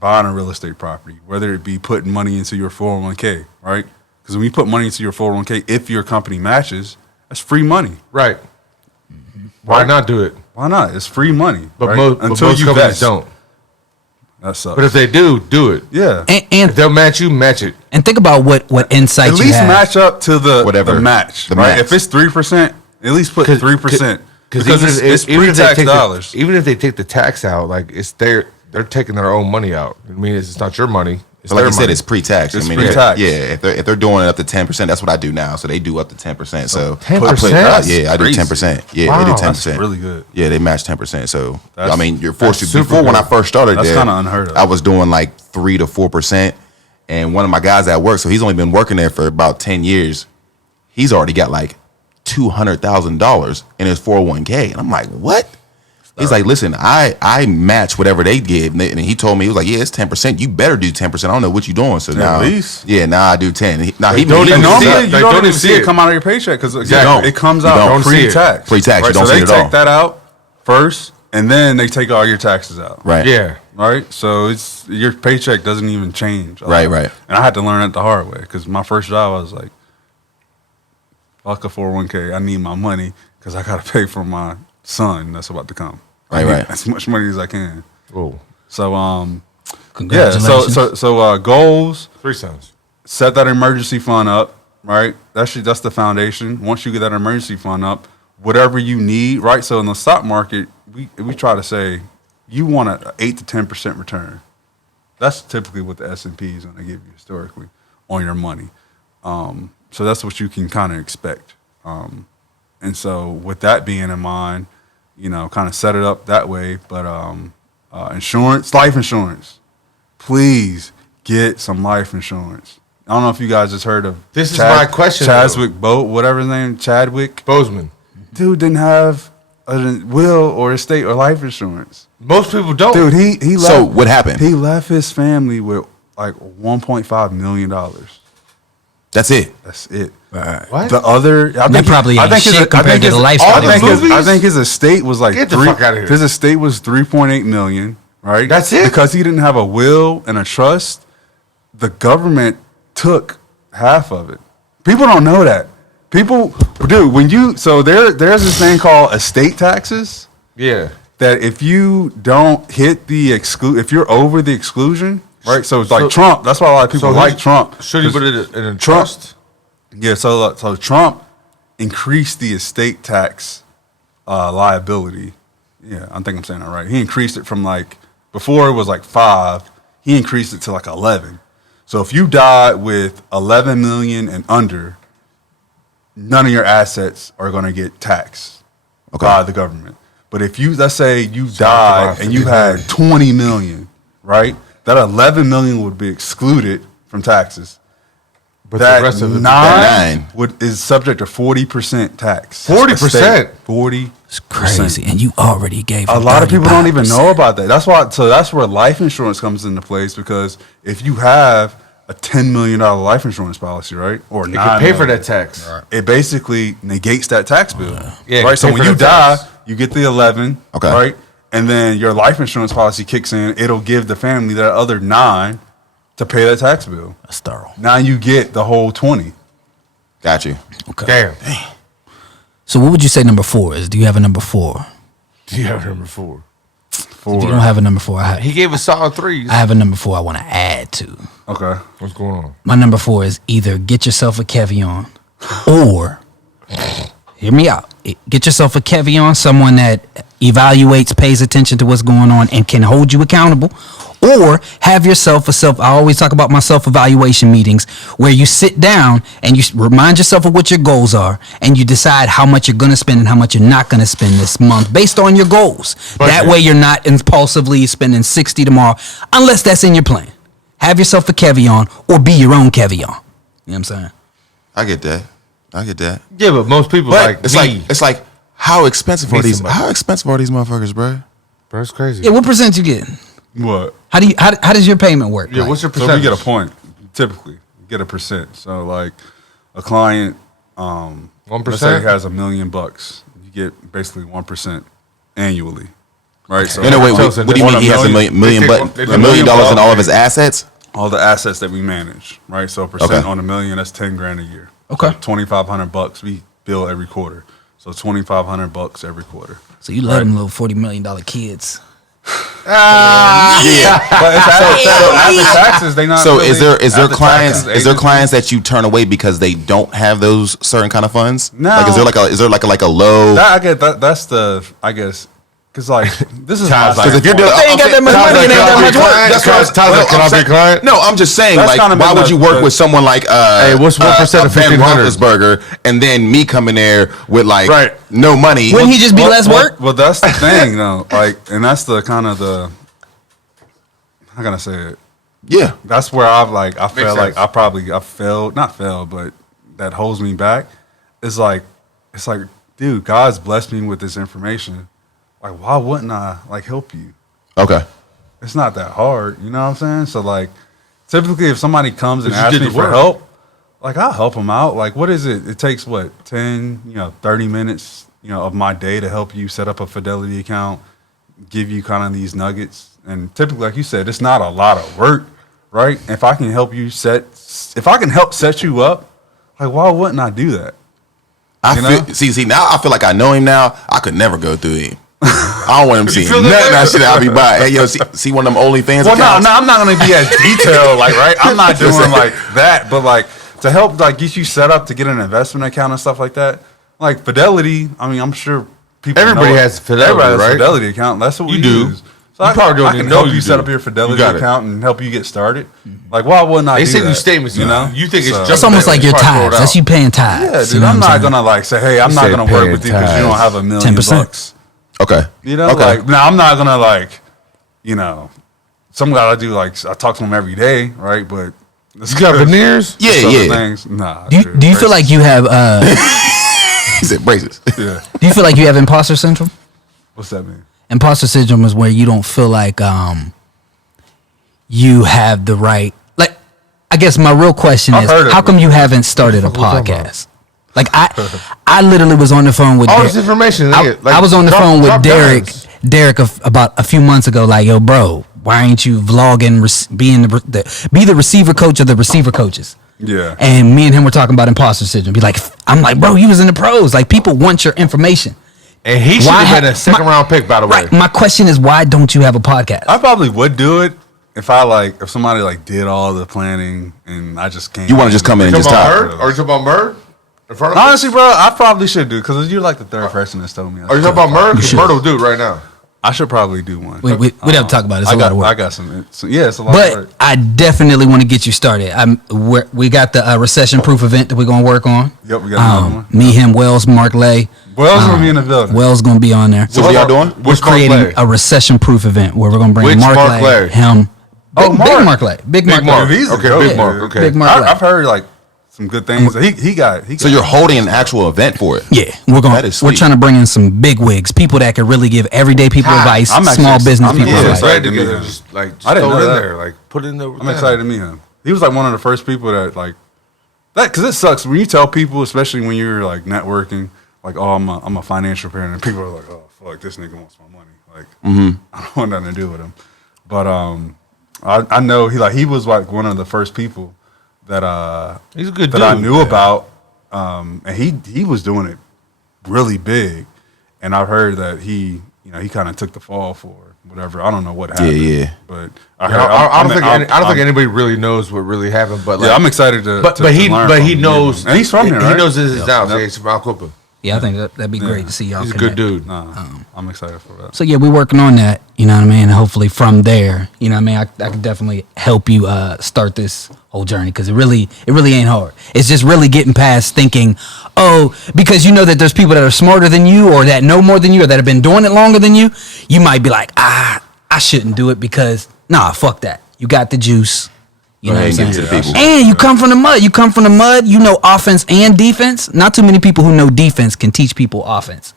buying a real estate property, whether it be putting money into your 401k, right? Because when you put money into your 401k, if your company matches, that's free money. Right. Why not do it? Why not? It's free money. But, right? most companies vest. don't. That sucks. But if they do it. Yeah. And If they'll match you, match it. and think about what insight At you least have. match up to the Whatever. the match. The right? max. If it's 3%, at least put 3%. Because it's even if they pre-tax take dollars. even if they take the tax out, like they're taking their own money out. I mean, it's not your money. It's But like their you said, money. it's pre-tax. It's I mean, pre-tax. Yeah, if they're doing it up to 10%, that's what I do now. So they do up to 10%. So 10%? yeah, I do Crazy. 10%. Yeah, Wow. they do 10%. That's really good. Yeah, they match 10%. So That's- I mean, you're forced to. that's super Before when I good. first started, That's there, kinda unheard of. I was doing like 3 to 4%, and one of my guys at work, so he's only been working there for about 10 years. He's already got like $200,000 in his 401k, and I'm like, what? He's like, listen, I match whatever they give, and he told me, he was like, yeah, it's 10%. You better do 10%. I don't know what you're doing. So now, least. yeah, now I do 10. Now he don't And even normally see it. you They don't even see it come out of your paycheck because Exactly. it comes You out don't see it. pre-tax. Pre-tax, you don't so see they it at all. take that out first, and then they take all your taxes out. Right. Yeah. Right. So it's your paycheck doesn't even change. Right, right. And I had to learn that the hard way because my first job I was like, fuck a 401k. I need my money because I got to pay for my son that's about to come. I Right, need right. as much money as I can. Oh, So yeah. Congratulations. So goals. 3 cents. Set that emergency fund up, right? That's the foundation. Once you get that emergency fund up, whatever you need, right? So in the stock market, we try to say you want an 8 to 10% return. That's typically what the S&P is going to give you historically on your money. So that's what you can kind of expect. And so with that being in mind, kind of set it up that way. But insurance, life insurance, please get some life insurance. I don't know if you guys just heard of This is my question, though. Chadwick whatever his name, Chadwick. Bozeman. Dude didn't have a will or estate or life insurance. Most people don't. Dude, he left. So what happened? He left his family with like $1.5 million. That's it. That's it. What? The other, I think, probably ain't shit compared to the lifestyle. I think his estate was like Get the fuck outta here. His estate was 3.8 million. Right. That's it? Because he didn't have a will and a trust. The government took half of it. People don't know that. People, dude. There's this thing called estate taxes. Yeah. That if you don't hit the if you're over the exclusion, right? So it's like So- Trump. That's why a lot of people like Trump. Should he put it in a Trump- trust? Yeah, so Trump increased the estate tax liability. Yeah, I think I'm saying that right. He increased it from like before it was like 5. He increased it to like 11. So if you died with 11 million and under, none of your assets are going to get taxed by the government. But if let's say you died and you had 20 million, right? That 11 million would be excluded from taxes. But That the rest of it. nine is subject to 40% tax. 40%? 40%. It's crazy, and you already gave A him lot of people don't even 35%. know about that. That's where life insurance comes into place because if you have a $10 million life insurance policy, right, or You can $9 pay for million, that tax. it basically negates that tax bill. Yeah, right. So pay when for you the die, tax. you get the 11. Okay. Right, and then your life insurance policy kicks in. It'll give the family that other 9 to pay that tax bill. That's thorough. Now you get the whole 20. Got you. Okay. Damn. So what would you say number 4 is? Do you have a number 4? Do you have number 4? If you don't have a number 4, He gave us solid 3s. I have a number 4 I want to add to. Okay. What's going on? My number 4 is either get yourself a Kevion or, hear me out, get yourself a Kevion, someone that evaluates, pays attention to what's going on, and can hold you accountable. Or have yourself I always talk about my self-evaluation meetings where you sit down and you remind yourself of what your goals are and you decide how much you're going to spend and how much you're not going to spend this month based on your goals. That way you're not impulsively spending 60 tomorrow unless that's in your plan. Have yourself a Kevion or be your own Kevion. You know what I'm saying? I get that. Yeah, but most people But like it's like how expensive Me are these? somebody. How expensive are these motherfuckers, bro? Bro, it's crazy. Yeah, what percent you getting? What? How does your payment work? Yeah, Like, what's your So percentage? we get a point. Typically, you get a percent. So like a client, let's say 1%? has $1 million, you get basically 1% annually. right? So No, wait. What do you mean he has $1 million, but $1 million in all of his assets? all the assets that we manage, right? So percent on $1 million, that's $10,000 a year. Okay. So $2,500 we bill every quarter. So $2,500 every quarter. So you let them little $40 million kids. Yeah, but it's after taxes. They not. So really, is there after clients taxes, clients that you turn away because they don't have those certain kind of funds? No. Like is there like a low? I get that. That's the I guess because like this is my Because if you're doing, They ain't got that much money, it ain't that much work. That's right. Can I be a client? No, I'm just saying, That's like, kinda why been would you work with someone like Hey, what's 1% of Ben 1,500? Roethlisberger, and then me coming there with like Right. no money? Wouldn't he just be less work? Well, that's the thing, though. Like, and that's the kind of the how can I say it? Yeah, That's where I felt like sense. I failed, not failed, but that holds me back. It's like, dude, God's blessed me with this information. Like, why wouldn't I like help you? okay. It's not that hard, you know what I'm saying? So like, typically if somebody comes and But you asks did me the for work. help, like I'll help them out. Like, what is it? It takes what 10, 30 minutes, of my day to help you set up a Fidelity account, give you kind of these nuggets. And typically, like you said, it's not a lot of work, right? If I can help set you up, like why wouldn't I do that? I You know? feel see now. I feel like I know him now. I could never go through him. I don't want him seeing feel nothing that way? that shit I'll be buying. Hey, yo, see one of them OnlyFans Well, accounts? no, I'm not gonna be as detailed, like right. I'm not doing like that, but like to help like get you set up to get an investment account and stuff like that. Like Fidelity, I mean, I'm sure people. Everybody know it. has Fidelity, Everybody has a right? Fidelity account. That's what You we do. use. So You I probably don't I can even know help you you set do. up your Fidelity You got it. account and help you get started. Like, why wouldn't I They do send that? you statements, you know. You think it's So- just It's almost like your Probably throw it tithes. That's out. you paying tithes. Yeah, You dude. know I'm what not saying? gonna like say, hey, I'm You not said gonna work paying with you because you don't tithes. have $1 million 10%. Okay. You know, Okay. like now I'm not gonna like, some guy I do like I talk to him every day, right? But You got veneers? Yeah, other yeah. Things, nah. Do you, dude, do you feel like you have He said braces. Yeah. do you feel like you have imposter syndrome? What's that mean? Imposter syndrome is where you don't feel like you have the right. Like, I guess my real question I've is, heard of how come it. you haven't started a What you talking about? podcast? Like I literally was on the phone with All Derek. this information. I was on the phone with Derek. dimes. Derek about a few months ago, like, yo, bro, why ain't you vlogging, being be the receiver coach of the receiver coaches? Yeah. And me and him were talking about imposter syndrome. I'm like, bro, you was in the pros. Like, people want your information. And he should Why have been ha- a second my- round pick, by the way. Right. My question is, why don't you have a podcast? I probably would do it if somebody like did all the planning and I just came. You want to just come in and You just talking about talk? Murd? Or you talking about Murd? In front of us? Honestly, bro, I probably should do because you're like the third person that's told me. Are you talking about Murd? Because Murd will do it right now. I should probably do one. We'd have to talk about it. It's a lot of work. I got some. Yeah, it's a lot of But work. I definitely want to get you started. We got the recession-proof event that we're going to work on. Yep, we got another one. Me, him, Wells, Mark Lay. Wells gonna be in the building. Wells going to be on there. So what y'all doing? We're creating a recession-proof event where we're going to bring Which Mark Mark Lay, Lay? him. Oh, Big Mark. Mark Lay. Big Mark Mark. Lay. He's a Okay, goat, Big Mark. dude. Okay. Big Mark Lay. I've heard like some good things. He got. So you're holding an actual event for it? Yeah, we're That is we're sweet. trying to bring in some big wigs, people that can really give everyday people advice, I'm actually- small business I'm people excited. advice. Excited Bread to meet together, him. just like I didn't throw it know in that. there, like put it in the. I'm excited to meet him. He was like one of the first people that like that because it sucks when you tell people, especially when you're like networking, like, oh, I'm a financial parent, and people are like, oh, fuck, this nigga wants my money. Like, I don't want nothing to do with him. But I know he was like one of the first people that He's a good that dude. I knew about, and he was doing it really big, and I've heard that he kind of took the fall for whatever. I don't know what happened. yeah. But I don't think anybody really knows what really happened, but like, Yeah, I'm excited to. But to he learn but from he him. knows, and he's from here. He Right? knows this is down. Yep. So it's Mount Cooper. Yeah, I think that'd be great to see y'all. He's a connect. good dude. I'm excited for that. So yeah, we're working on that. You know what I mean? And hopefully from there, you know what I mean, I can definitely help you start this whole journey because it really ain't hard. It's just really getting past thinking, oh, because you know that there's people that are smarter than you or that know more than you or that have been doing it longer than you. You might be like, I shouldn't do it because fuck that. You got the juice. You know what I'm ahead and saying? give it to the people. And you come from the mud. You come from the mud. You know offense and defense. Not too many people who know defense can teach people offense.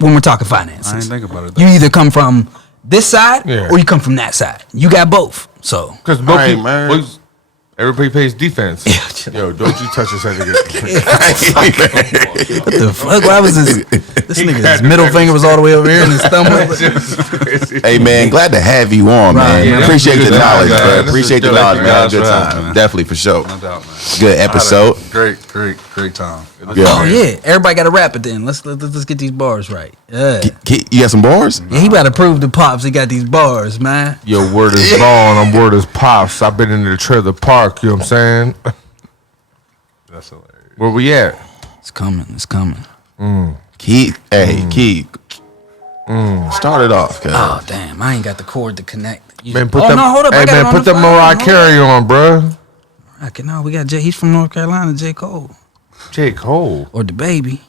When we're talking finances, I didn't think about it. you either come from this side Yeah. or you come from that side. You got both. So Because All right, man. Everybody plays defense. Yo, don't you touch this head again. What the fuck? Why was this? This nigga's middle finger was all the way over here in his stomach. Hey man, glad to have you on, man. Yeah, Appreciate the good knowledge, time, bro. man. This Appreciate is the dope, knowledge, man. man. Thanks Good for having time, me, man. definitely for sure. No doubt, man. Good episode. Great time. Yeah. Oh yeah, everybody got to rap it then. Let's get these bars right. Yeah. You got some bars? Yeah, he about to prove to Pops he got these bars, man. Yo, word is bone. I'm word is pops. I've been in the trailer park. You know what I'm saying? That's hilarious. Where we at? It's coming. Keith, Keith. Start it off, cuz. Oh damn, I ain't got the cord to connect. Man, put oh them, no, hold up. Hey I got it man, on put the the phone. Mariah Hold Carey on, bro. up. No, we got Jay. He's from North Carolina. J. Cole J. Cole. or the baby.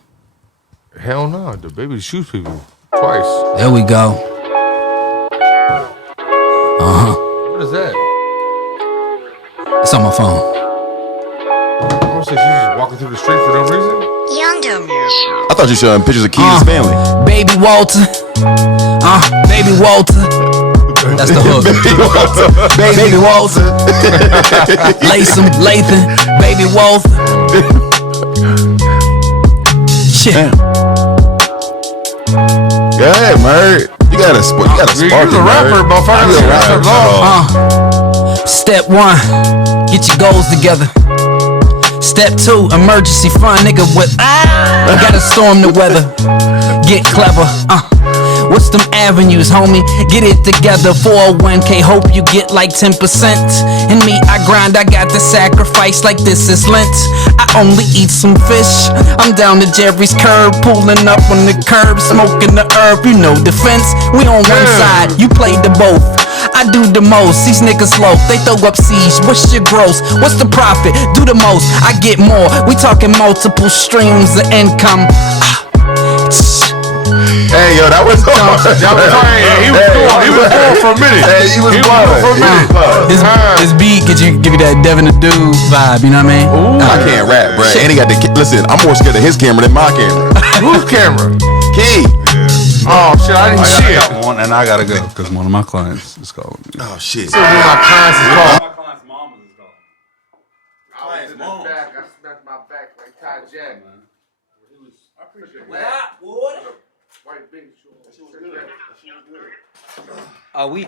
Hell no, the baby shoots people twice. There we go. What is that? It's on my phone. I'm gonna say she's just walking through the street for no reason. I thought you showing pictures of Keith's family. Baby Walter. Baby Walter. That's the hook. Baby Walter. Latham, Baby Walter. Shit. Go ahead, Murray. You got a spark. You a rapper, motherfucker. You a rapper. Step 1, get your goals together. Step 2, emergency fund, nigga. Gotta storm the weather. Get clever. What's them avenues, homie? Get it together. 401k, hope you get like 10%. And me, I grind, I got to sacrifice like this is Lent. I only eat some fish. I'm down to Jerry's curb, pulling up on the curb, smoking the herb. You know defense, we on one side, you play the both. I do the most, these niggas low, they throw up siege. What's your gross? What's the profit? Do the most, I get more. We talking multiple streams of income. Hey, yo, that was hard. That was hard. He was going for a minute. Hey, he was going for a minute. This beat give you that Devin the Dude vibe, you know what I mean? I can't rap, bro. And he got the listen. I'm more scared of his camera than my camera. Whose camera? Keith. Oh shit, I didn't see I it. got one, and I gotta go because one of my clients is calling me. Oh shit. My clients is called. My client's mom is calling. I smacked my back like Ty Jack. I appreciate that. White beach. We